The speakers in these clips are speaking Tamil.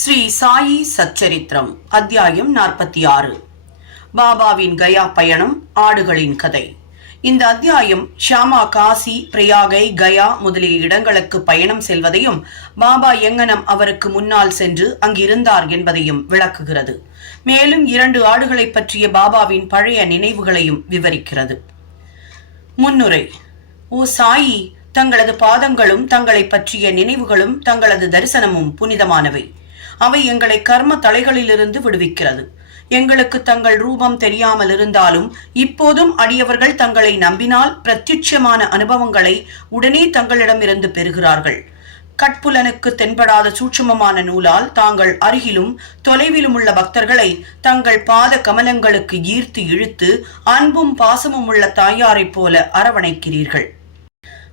ஸ்ரீ சாயி சச்சரித்திரம் அத்தியாயம் 46. பாபாவின் கயா பயணம், ஆடுகளின் கதை. இந்த அத்தியாயம் ஷாமா காசி, பிரயாகை, கயா முதலிய இடங்களுக்கு பயணம் செல்வதையும் பாபா எங்கனம் அவருக்கு முன்னால் சென்று அங்கிருந்தார் என்பதையும் விளக்குகிறது. மேலும் 2 ஆடுகளை பற்றிய பாபாவின் பழைய நினைவுகளையும் விவரிக்கிறது. முன்னுரை. ஓ சாயி, தங்களது பாதங்களும் தங்களை பற்றிய நினைவுகளும் தங்களது தரிசனமும் புனிதமானவை. அவை எங்களை கர்ம தலைகளிலிருந்து விடுவிக்கிறது. எங்களுக்கு தங்கள் ரூபம் தெரியாமல் இருந்தாலும் இப்போதும் அடியவர்கள் தங்களை நம்பினால் பிரத்யட்சமான அனுபவங்களை உடனே தங்களிடமிருந்து பெறுகிறார்கள். கட்புலனுக்கு தென்படாத சூட்சுமமான நூலால் தாங்கள் அருகிலும் தொலைவிலும் உள்ள பக்தர்களை தங்கள் பாத கமலங்களுக்கு ஈர்த்து இழுத்து அன்பும் பாசமும் உள்ள தாயாரைப் போல அரவணைக்கிறீர்கள்.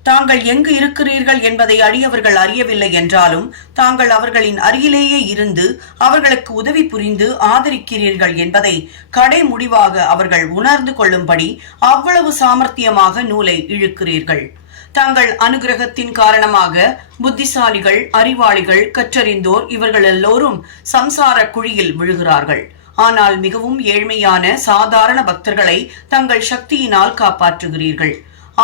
தாங்கள் எங்கு இருக்கிறீர்கள் என்பதை அடியவர்கள் அறியவில்லை என்றாலும் தாங்கள் அவர்களின் அருகிலேயே இருந்து அவர்களுக்கு உதவி புரிந்து ஆதரிக்கிறீர்கள் என்பதை கடை முடிவாக அவர்கள் உணர்ந்து கொள்ளும்படி அவ்வளவு சாமர்த்தியமாக நூலை இழுக்கிறீர்கள். தங்கள் அனுகிரகத்தின் காரணமாக புத்திசாலிகள், அறிவாளிகள், கற்றறிந்தோர் இவர்கள் எல்லோரும் சம்சார குழியில் விழுகிறார்கள். ஆனால் மிகவும் ஏழ்மையான சாதாரண பக்தர்களை தங்கள் சக்தியினால் காப்பாற்றுகிறீர்கள்.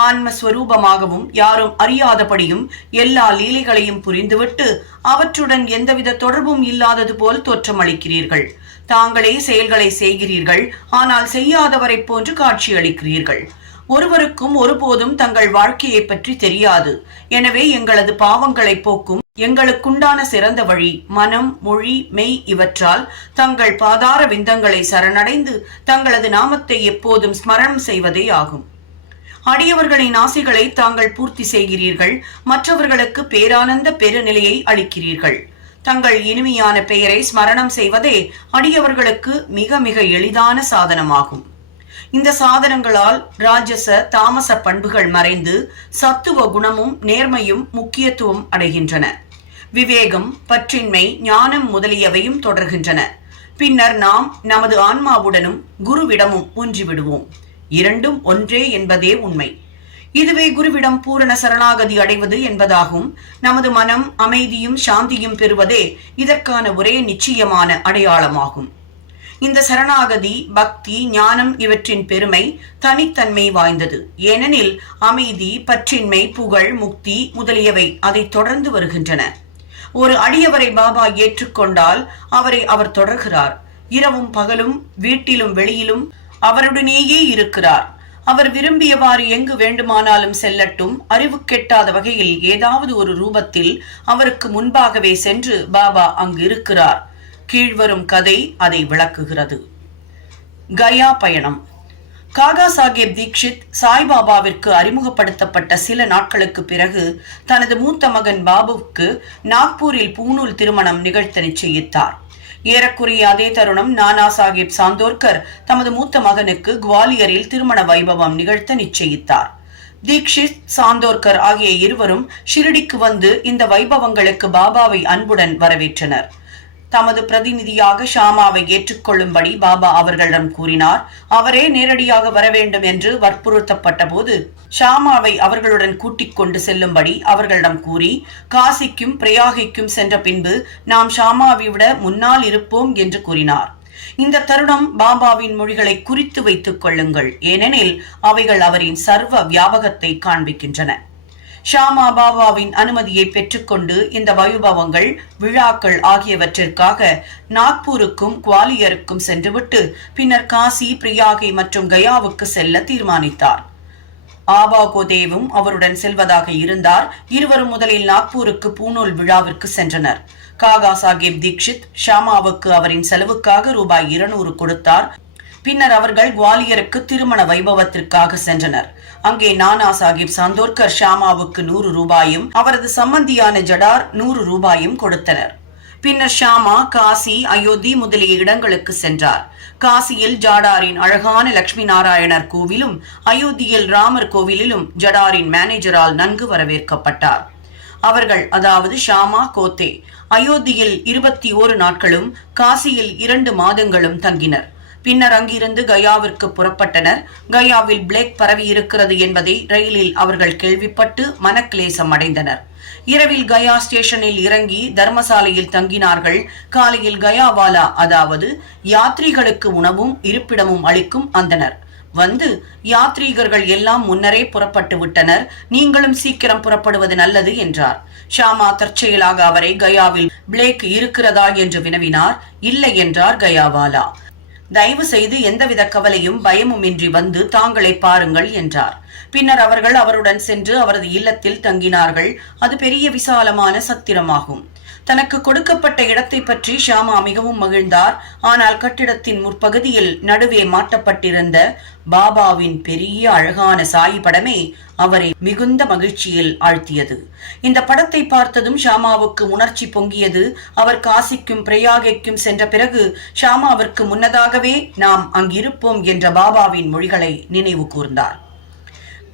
ஆன்மஸ்வரூபமாகவும் யாரும் அறியாதபடியும் எல்லா லீலைகளையும் புரிந்துவிட்டு அவற்றுடன் எந்தவித தொடர்பும் இல்லாதது போல் தோற்றமளிக்கிறீர்கள். தாங்களே செயல்களை செய்கிறீர்கள், ஆனால் செய்யாதவரை போன்று காட்சியளிக்கிறீர்கள். ஒருவருக்கும் ஒருபோதும் தங்கள் வாழ்க்கையை பற்றி தெரியாது. எனவே எங்களது பாவங்களை போக்கும் எங்களுக்குண்டான சிறந்த வழி மனம், மொழி, மெய் இவற்றால் தங்கள் பாதார விந்தங்களை சரணடைந்து தங்களது நாமத்தை எப்போதும் ஸ்மரணம் செய்வதே ஆகும். அடியவர்களின் ஆசைகளை தாங்கள் பூர்த்தி செய்கிறீர்கள். மற்றவர்களுக்கு பேரானந்த பெருநிலையை அளிக்கிறீர்கள். தங்கள் இனிமையான பெயரை ஸ்மரணம் செய்வதே அடியவர்களுக்கு மிக மிக எளிதான சாதனமாகும். இந்த சாதனங்களால் ராஜச தாமச பண்புகள் மறைந்து சத்துவ குணமும் நேர்மையும் முக்கியத்துவம் அடைகின்றன. விவேகம், பற்றின்மை, ஞானம் முதலியவையும் தொடர்கின்றன. பின்னர் நாம் நமது ஆன்மாவுடனும் குருவிடமும் ஒன்றிவிடுவோம். இரண்டும் ஒன்றே என்பதே உண்மை. இதுவே குருவிடம் பூரண சரணாகதி அடைவது என்பதாகும். நமது மனம் அமைதியும் சாந்தியும் பெறுவதே இதற்கான ஒரே நிச்சயமான அடையாளமாகும். இந்த சரணாகதி, பக்தி, ஞானம் இவற்றின் பெருமை தனித்தன்மை வாய்ந்தது. ஏனெனில் அமைதி, பற்றின்மை, புகழ், முக்தி முதலியவை அதை தொடர்ந்து வருகின்றன. ஒரு அடியவரை பாபா ஏற்றுக்கொண்டால் அவரை அவர் தொடர்கிறார். இரவும் பகலும், வீட்டிலும் வெளியிலும் அவருடனேயே இருக்கிறார். அவர் விரும்பியவாறு எங்கு வேண்டுமானாலும் செல்லட்டும். அறிவு கெட்டாத வகையில் ஏதாவது ஒரு ரூபத்தில் அவருக்கு முன்பாகவே சென்று பாபா அங்கு இருக்கிறார். கீழ்வரும் கதை அதை விளக்குகிறது. கயா பயணம். காகா சாஹேப் தீக்ஷித் சாய்பாபாவிற்கு அறிமுகப்படுத்தப்பட்ட சில நாட்களுக்கு பிறகு தனது மூத்த மகன் பாபுவுக்கு நாக்பூரில் பூணூல் திருமணம் நிகழ்த்த நிச்சயித்தார். ஏறக்குறைய அதே தருணம் நானா சாஹேப் சாந்தோர்கர் தமது மூத்த மகனுக்கு குவாலியரில் திருமண வைபவம் நிகழ்த்த நிச்சயித்தார். தீக்ஷித், சாந்தோர்கர் ஆகிய இருவரும் ஷிரடிக்கு வந்து இந்த வைபவங்களுக்கு பாபாவை அன்புடன் வரவேற்றனர். தமது பிரதிநிதியாக ஷாமாவை ஏற்றுக்கொள்ளும்படி பாபா அவர்களிடம் கூறினார். அவரே நேரடியாக வர வேண்டும் என்று வற்புறுத்தப்பட்ட போது ஷாமாவை அவர்களுடன் கூட்டிக் கொண்டு செல்லும்படி அவர்களிடம் கூறி காசிக்கும் பிரயாகைக்கும் சென்ற பின்பு நாம் ஷாமாவை விட முன்னால் இருப்போம் என்று கூறினார். இந்த தருணம் பாபாவின் மொழிகளை குறித்து வைத்துக் கொள்ளுங்கள், ஏனெனில் அவைகள் அவரின் சர்வ வியாபகத்தை காண்பிக்கின்றன. ஷாமா பாபாவின் அனுமதியை பெற்றுக்கொண்டு இந்த வைபவங்கள், விழாக்கள் ஆகியவற்றிற்காக நாக்பூருக்கும் குவாலியருக்கும் சென்றுவிட்டு பின்னர் காசி, பிரயாகை மற்றும் கயாவுக்கு செல்ல தீர்மானித்தார். ஆபா கோதேவும் அவருடன் செல்வதாக இருந்தார். இருவரும் முதலில் நாக்பூருக்கு பூணூல் விழாவிற்கு சென்றனர். காகா சாஹேப் தீக்ஷித் ஷாமாவுக்கு அவரின் செலவுக்காக ரூபாய் 200 கொடுத்தார். பின்னர் அவர்கள் குவாலியருக்கு திருமண வைபவத்திற்காக சென்றனர். அங்கே நானா சாஹேப் சாந்தோர்கர் ஷாமாவுக்கு 100 ரூபாயும் அவரது சம்பந்தியான ஜடார் 100 ரூபாயும் கொடுத்தனர். பின்னர் ஷாமா காசி, அயோத்தி முதலிய இடங்களுக்கு சென்றார். காசியில் ஜடாரின் அழகான லட்சுமி நாராயணர் கோவிலும் அயோத்தியில் ராமர் கோவிலிலும் ஜடாரின் மேனேஜரால் நன்கு வரவேற்கப்பட்டார். அவர்கள், அதாவது ஷாமா, கோத்தே அயோத்தியில் 21 நாட்களும் காசியில் 2 மாதங்களும் தங்கினர். பின்னர் அங்கிருந்து கயாவிற்கு புறப்பட்டனர். கயாவில் பிளேக் பரவி இருக்கிறது என்பதை ரயிலில் அவர்கள் கேள்விப்பட்டு மனக்லேசம் அடைந்தனர். இரவில் கயா ஸ்டேஷனில் இறங்கி தர்மசாலையில் தங்கினார்கள். காலையில் கயாவாலா, அதாவது யாத்ரீகளுக்கு உணவும் இருப்பிடமும் அளிக்கும் அந்தனர் வந்து, யாத்ரீகர்கள் எல்லாம் முன்னரே புறப்பட்டு விட்டனர், நீங்களும் சீக்கிரம் புறப்படுவது நல்லது என்றார். ஷாமா தற்செயலாக அவரை கயாவில் பிளேக் இருக்கிறதா என்று வினவினார். இல்லை என்றார் கயாவாலா. தயவு செய்து எந்தவித கவலையும் பயமுமின்றி வந்து தாங்களை பாருங்கள் என்றார். பின்னர் அவர்கள் அவருடன் சென்று அவரது இல்லத்தில் தங்கினார்கள். அது பெரிய விசாலமான சத்திரமாகும். தனக்கு கொடுக்கப்பட்ட இடத்தை பற்றி ஷாமா மிகவும் மகிழ்ந்தார். ஆனால் கட்டிடத்தின் முற்பகுதியில் நடுவே மாட்டப்பட்டிருந்த பாபாவின் பெரிய அழகான சாயி படமே அவரை மிகுந்த மகிழ்ச்சியில் ஆழ்த்தியது. இந்த படத்தை பார்த்ததும் ஷாமாவுக்கு உணர்ச்சி பொங்கியது. அவர் காசிக்கும் பிரயாகைக்கும் சென்ற பிறகு ஷாமாவிற்கு முன்னதாகவே நாம் அங்கிருப்போம் என்ற பாபாவின் மொழிகளை நினைவு கூர்ந்தார்.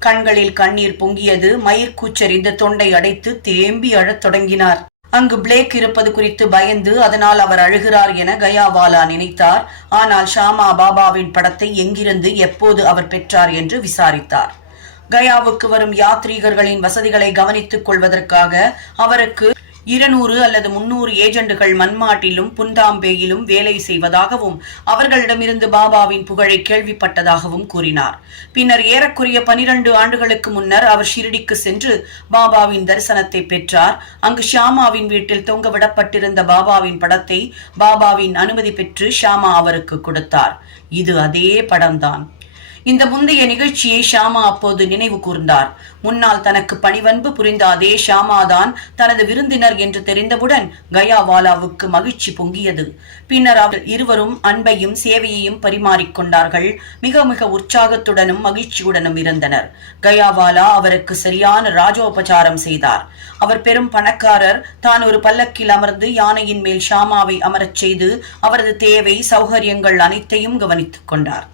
கண்களில் கண்ணீர் பொங்கியது. மயிர் கூச்சரிந்து தொண்டை அடைத்து தேம்பி அழத் தொடங்கினார். அங்கு பிளேக் இருப்பது குறித்து பயந்து அதனால் அவர் அழுகிறார் என கயாவாலா நினைத்தார். ஆனால் ஷாமா பாபாவின் படத்தை எங்கிருந்து எப்போது அவர் பெற்றார் என்று விசாரித்தார். கயாவுக்கு வரும் யாத்ரீகர்களின் வசதிகளை கவனித்துக் கொள்வதற்காக அவருக்கு 200 அல்லது 300 ஏஜெண்டுகள் மன்மாட்டிலும் புந்தாம்பேயிலும் வேலை செய்வதாகவும் அவர்களிடமிருந்து பாபாவின் புகழை கேள்விப்பட்டதாகவும் கூறினார். பின்னர் ஏறக்குறைய 12 ஆண்டுகளுக்கு முன்னர் அவர் ஷிரடிக்கு சென்று பாபாவின் தரிசனத்தை பெற்றார். அங்கு ஷாமாவின் வீட்டில் தொங்கவிடப்பட்டிருந்த பாபாவின் படத்தை பாபாவின் அனுமதி பெற்று ஷாமா அவருக்கு கொடுத்தார். இது அதே படம்தான். இந்த முந்தைய நிகழ்ச்சியை ஷாமா அப்போது நினைவு கூர்ந்தார். முன்னால் தனக்கு பணிவன்பு புரிந்த அதே ஷாமாதான் தனது விருந்தினர் என்று தெரிந்தவுடன் கயாவாலாவுக்கு மகிழ்ச்சி பொங்கியது. பின்னர் அவர் இருவரும் அன்பையும் சேவையையும் பரிமாறிக்கொண்டார்கள். மிக மிக உற்சாகத்துடனும் மகிழ்ச்சியுடனும் இருந்தனர். கயாவாலா அவருக்கு சரியான ராஜோபசாரம் செய்தார். அவர் பெரும் பணக்காரர். தான் ஒரு பல்லக்கில் அமர்ந்து யானையின் மேல் ஷாமாவை அமரச் செய்து அவரது தேவை சௌகரியங்கள் அனைத்தையும் கவனித்துக் கொண்டார்.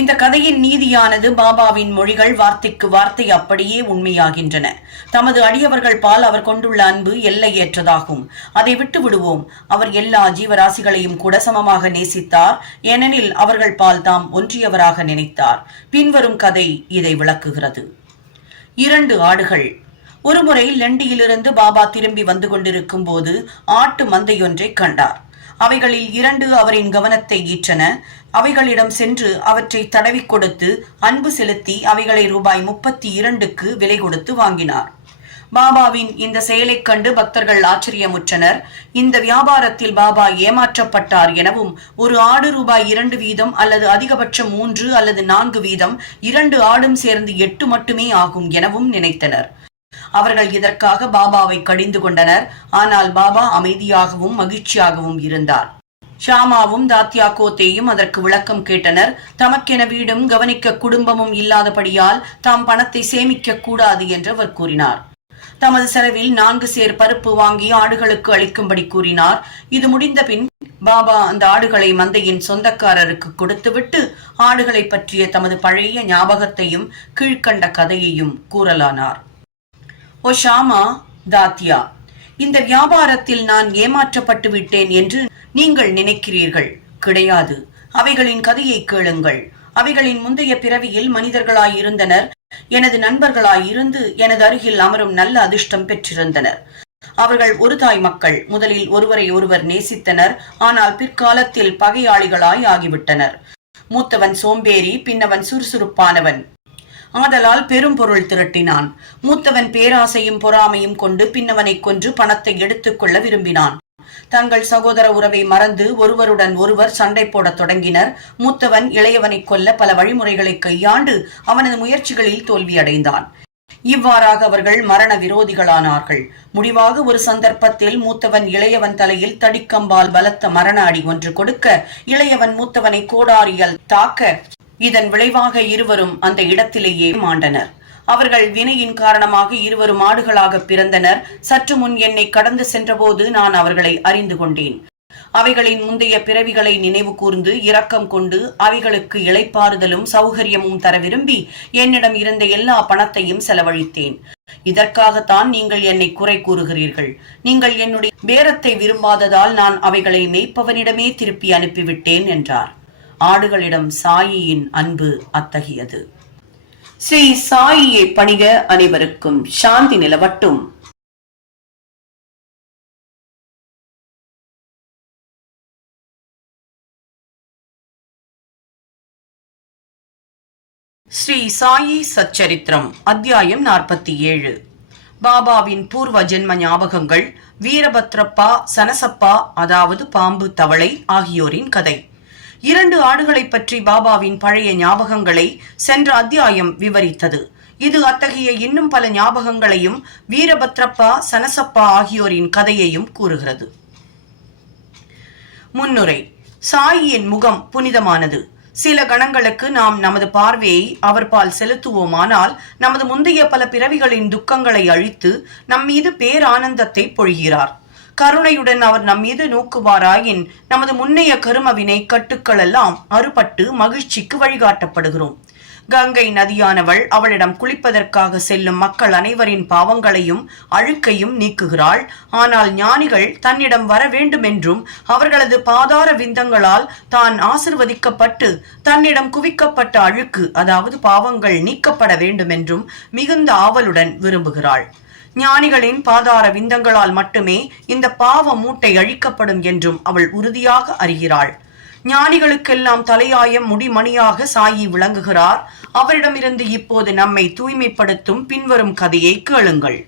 இந்த கதையின் நீதியானது பாபாவின் மொழிகள் வார்த்தைக்கு வார்த்தை அப்படியே உண்மையாகின்றன. தமது அடியவர்கள் பால் அவர் கொண்டுள்ள அன்பு எல்லையற்றதாகும். அதை விட்டு விடுவோம். அவர் எல்லா ஜீவராசிகளையும் கூட சமமாக நேசித்தார். ஏனெனில் அவர்கள் பால் தாம் ஒன்றியவராக நினைத்தார். பின்வரும் கதை இதை விளக்குகிறது. 2 ஆடுகள். ஒருமுறை லண்டியிலிருந்து பாபா திரும்பி வந்து கொண்டிருக்கும் போது ஆட்டு மந்தையொன்றை கண்டார். அவைகளில் 2 அவரின் கவனத்தை ஈற்றன. அவைகளிடம் சென்று அவற்றை தடவி கொடுத்து அன்பு செலுத்தி அவைகளை ரூபாய் 32க்கு விலை கொடுத்து வாங்கினார். பாபாவின் இந்த செயலைக் கண்டு பக்தர்கள் ஆச்சரியமுற்றனர். இந்த வியாபாரத்தில் பாபா ஏமாற்றப்பட்டார் எனவும், ஒரு ஆடு ரூபாய் 2 வீதம் அல்லது அதிகபட்சம் 3 அல்லது 4 வீதம், 2 ஆடும் சேர்ந்து 8 மட்டுமே ஆகும் எனவும் நினைத்தனர். அவர்கள் இதற்காக பாபாவை கடிந்து கொண்டனர். ஆனால் பாபா அமைதியாகவும் மகிழ்ச்சியாகவும் இருந்தார். ஷாமாவும் தாத்யா கோத்தேயும் அதற்கு விளக்கம் கேட்டனர். தமக்கென வீடும் கவனிக்க குடும்பமும் இல்லாதபடியால் தாம் பணத்தை சேமிக்க கூடாது என்று அவர் கூறினார். தமது செலவில் 4 சேர் பருப்பு வாங்கி ஆடுகளுக்கு அளிக்கும்படி கூறினார். இது முடிந்த பின் பாபா அந்த ஆடுகளை மந்தையின் சொந்தக்காரருக்கு கொடுத்துவிட்டு ஆடுகளை பற்றிய தமது பழைய ஞாபகத்தையும் கீழ்கண்ட கதையையும் கூறலானார். ஓ ஷாமா, தாத்யா, இந்த வியாபாரத்தில் நான் ஏமாற்றப்பட்டு விட்டேன் என்று நீங்கள் நினைக்கிறீர்கள். கிடையாது. அவைகளின் கதையை கேளுங்கள். அவைகளின் முந்தைய பிறவியில் மனிதர்களாயிருந்தனர். எனது நண்பர்களாயிருந்து எனது அருகில் அமரும் நல்ல அதிர்ஷ்டம் பெற்றிருந்தனர். அவர்கள் ஒரு தாய் மக்கள். முதலில் ஒருவரை ஒருவர் நேசித்தனர். ஆனால் பிற்காலத்தில் பகையாளிகளாய் ஆகிவிட்டனர். மூத்தவன் சோம்பேறி, பின்னவன் சுறுசுறுப்பானவன். ஆதலால் பெரும் பொருள் திரட்டினான். மூத்தவன் பேராசையும் பொறாமையும் கொண்டு பின்னவனை கொன்று பணத்தை எடுத்துக்கொள்ள விரும்பினான். தங்கள் சகோதர உறவை மறந்து ஒருவருடன் ஒருவர் சண்டை போடத் தொடங்கினர். மூத்தவன் இளையவனை கொல்ல பல வழிமுறைகளை கையாண்டு அவனது முயற்சிகளில் தோல்வியடைந்தான். இவ்வாறாக அவர்கள் மரண விரோதிகளானார்கள். முடிவாக ஒரு சந்தர்ப்பத்தில் மூத்தவன் இளையவன் தலையில் தடிக்கம்பால் பலத்த மரண அடி ஒன்று கொடுக்க, இளையவன் மூத்தவனை கோடாரியால் தாக்க, இதன் விளைவாக இருவரும் அந்த இடத்திலேயே மாண்டனர். அவர்கள் வினையின் காரணமாக இருவரும் ஆடுகளாக பிறந்தனர். சற்று முன் என்னை கடந்து சென்றபோது நான் அவர்களை அறிந்து கொண்டேன். அவைகளின் முந்தைய பிறவிகளை நினைவு கூர்ந்து இரக்கம் கொண்டு அவைகளுக்கு இளைப்பாறுதலும் சௌகரியமும் தர விரும்பி என்னிடம் இருந்த எல்லா பணத்தையும் செலவழித்தேன். இதற்காகத்தான் நீங்கள் என்னை குறை கூறுகிறீர்கள். நீங்கள் என்னுடைய பேரத்தை விரும்பாததால் நான் அவைகளை மேய்ப்பவனிடமே திருப்பி அனுப்பிவிட்டேன் என்றார். ஆடுகளிடம் சாயியின் அன்பு அத்தகையது. ஸ்ரீ சாயியை பணிக. அனைவருக்கும் சாந்தி நிலவட்டும். ஸ்ரீ சாயி சச்சரித்திரம் அத்தியாயம் 47. பாபாவின் பூர்வ ஜென்ம ஞாபகங்கள், வீரபத்ரப்பா, சனசப்பா அதாவது பாம்பு தவளை ஆகியோரின் கதை. 2 ஆடுகளை பற்றி பாபாவின் பழைய ஞாபகங்களை சென்ற அத்தியாயம் விவரித்தது. இது அத்தகைய இன்னும் பல ஞாபகங்களையும் வீரபத்ரப்பா, சனசப்பா ஆகியோரின் கதையையும் கூறுகிறது. முன்னுரை. சாயியின் முகம் புனிதமானது. சில கணங்களுக்கு நாம் நமது பார்வையை அவர் பால் செலுத்துவோமானால் நமது முந்தைய பல பிறவிகளின் துக்கங்களை அழித்து நம்மீது பேரானந்தத்தை பொழிகிறார். கருணையுடன் அவர் நம்மீது நோக்குவாராயின் நமது முன்னைய கருமவினை கட்டுக்கள் எல்லாம் அறுபட்டு மகிழ்ச்சிக்கு வழிகாட்டப்படுகிறோம். கங்கை நதியானவள் அவளிடம் குளிப்பதற்காக செல்லும் மக்கள் அனைவரின் பாவங்களையும் அழுக்கையும் நீக்குகிறாள். ஆனால் ஞானிகள் தன்னிடம் வர வேண்டுமென்றும் அவர்களது பாதார விந்தங்களால் தான் ஆசிர்வதிக்கப்பட்டு தன்னிடம் குவிக்கப்பட்ட அழுக்கு அதாவது பாவங்கள் நீக்கப்பட வேண்டுமென்றும் மிகுந்த ஆவலுடன் விரும்புகிறாள். ஞானிகளின் பாதார விந்தங்களால் மட்டுமே இந்த பாவ மூட்டை அழிக்கப்படும் என்றும் அவள் உறுதியாக அறிகிறாள். ஞானிகளுக்கெல்லாம் தலையாயம் முடிமணியாக சாயி விளங்குகிறார். அவரிடமிருந்து இப்போது நம்மை தூய்மைப்படுத்தும் பின்வரும் கதையை கேளுங்கள்.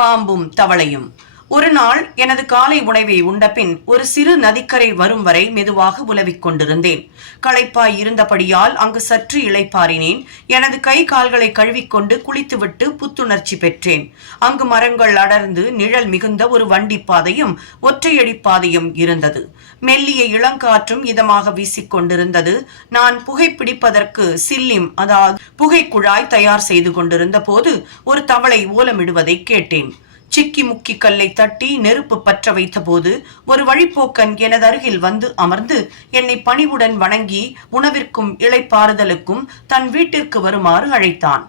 பாம்பும் தவளையும். ஒரு நாள் எனது காலை உணவை உண்டபின் ஒரு சிறு நதிக்கரை வரும் வரை மெதுவாக உலவிக் கொண்டிருந்தேன். களைப்பாய் இருந்தபடியால் அங்கு சற்று இளைப்பாறினேன். எனது கை கால்களை கழுவிக்கொண்டு குளித்துவிட்டு புத்துணர்ச்சி பெற்றேன். அங்கு மரங்கள் அடர்ந்து நிழல் மிகுந்த ஒரு வண்டி பாதையும் ஒற்றையடி பாதையும் இருந்தது. மெல்லிய இளங்காற்றும் இதமாக வீசிக்கொண்டிருந்தது. நான் புகைப்பிடிப்பதற்கு சில்லிம் அதாவது புகை குழாய் தயார் செய்து கொண்டிருந்த போது ஒரு தவளை ஓலமிடுவதை கேட்டேன். சிக்கி முக்கி கல்லை தட்டி நெருப்பு பற்ற வைத்த போது ஒரு வழிப்போக்கன் எனது அருகில் வந்து அமர்ந்து என்னை பணிவுடன் வணங்கி உணவிற்கும் இளைப்பாறுதலுக்கும் தன் வீட்டிற்கு வருமாறு அழைத்தான்.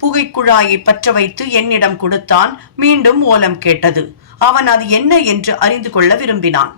புகைக்குழாயை பற்ற வைத்து என்னிடம் கொடுத்தான். மீண்டும் ஓலம் கேட்டது. அவன் அது என்ன என்று அறிந்து கொள்ள விரும்பினான்.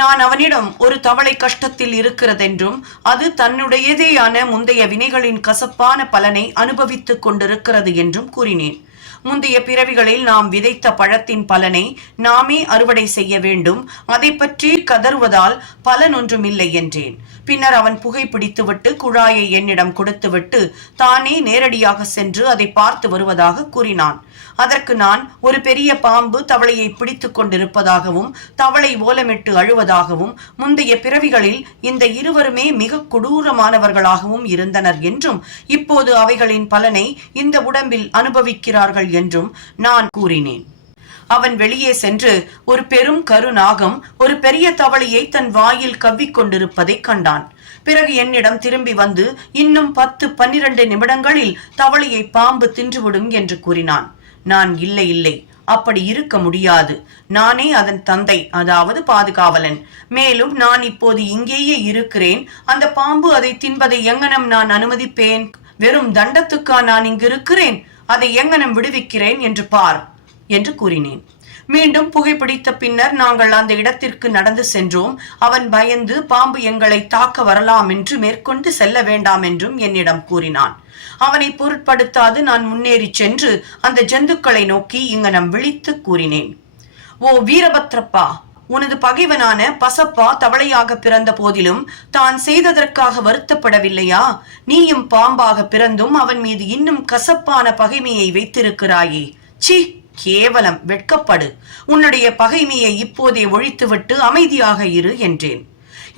நான் அவனிடம் ஒரு தவளை கஷ்டத்தில் இருக்கிறதென்றும் அது தன்னுடையதேயான முந்தைய வினைகளின் கசப்பான பலனை அனுபவித்துக் கொண்டிருக்கிறது என்றும் கூறினேன். முந்தைய பிறவிகளில் நாம் விதைத்த பழத்தின் பலனை நாமே அறுவடை செய்ய வேண்டும், அதை பற்றி கதறுவதால் பலன் ஒன்றுமில்லை என்றேன். பின்னர் அவன் புகை பிடித்துவிட்டு குழாயை என்னிடம் கொடுத்துவிட்டு தானே நேரடியாக சென்று அதை பார்த்து வருவதாக கூறினான். அதற்கு நான் ஒரு பெரிய பாம்பு தவளையை பிடித்து கொண்டிருப்பதாகவும் தவளை ஓலமிட்டு அழுவதாகவும் முந்தைய பிறவிகளில் இந்த இருவருமே மிக கொடூரமானவர்களாகவும் இருந்தனர் என்றும் இப்போது அவைகளின் பலனை இந்த உடம்பில் அனுபவிக்கிறார்கள் என்றும் நான் கூறினேன். அவன் வெளியே சென்று ஒரு பெரும் கருநாகம் ஒரு பெரிய தவளையை தன் வாயில் கவ்விக்கொண்டிருப்பதை கண்டான். பிறகு என்னிடம் திரும்பி வந்து இன்னும் 10-12 நிமிடங்களில் தவளையை பாம்பு தின்றுவிடும் என்று கூறினான். நான் இல்லை, அப்படி இருக்க முடியாது. நானே அதன் தந்தை அதாவது பாதுகாவலன். மேலும் நான் இப்போது இங்கேயே இருக்கிறேன். அந்த பாம்பு அதை தின்பதை எங்கனம் நான் அனுமதிப்பேன்? வெறும் தண்டத்துக்கா நான் இங்கு இருக்கிறேன்? அதை எங்கனம் விடுவிக்கிறேன் என்று பார் என்று கூறினேன். மீண்டும் புகைப்பிடித்த பின்னர் நாங்கள் அந்த இடத்திற்கு நடந்து சென்றோம். அவன் பயந்து பாம்பு எங்களை தாக்க வரலாம் என்று மேற்கொண்டு செல்ல வேண்டாம் என்றும் என்னிடம் கூறினான். அவனை பொருட்படுத்தாது நான் முன்னேறி சென்று அந்த ஜந்துக்களை நோக்கி இங்கனம் விழித்து கூறினேன். ஓ வீரபத்ரப்பா, உனது பகைவனான பசப்பா தவளையாக பிறந்த போதிலும் தான் செய்ததற்காக வருத்தப்படவில்லையா? நீயும் பாம்பாக பிறந்தும் அவன் மீது இன்னும் கசப்பான பகைமையை வைத்திருக்கிறாயே. சி, கேவலம், வெட்கப்படு. உன்னுடைய பகைமையை இப்போதே ஒழித்துவிட்டு அமைதியாக இரு என்றேன்.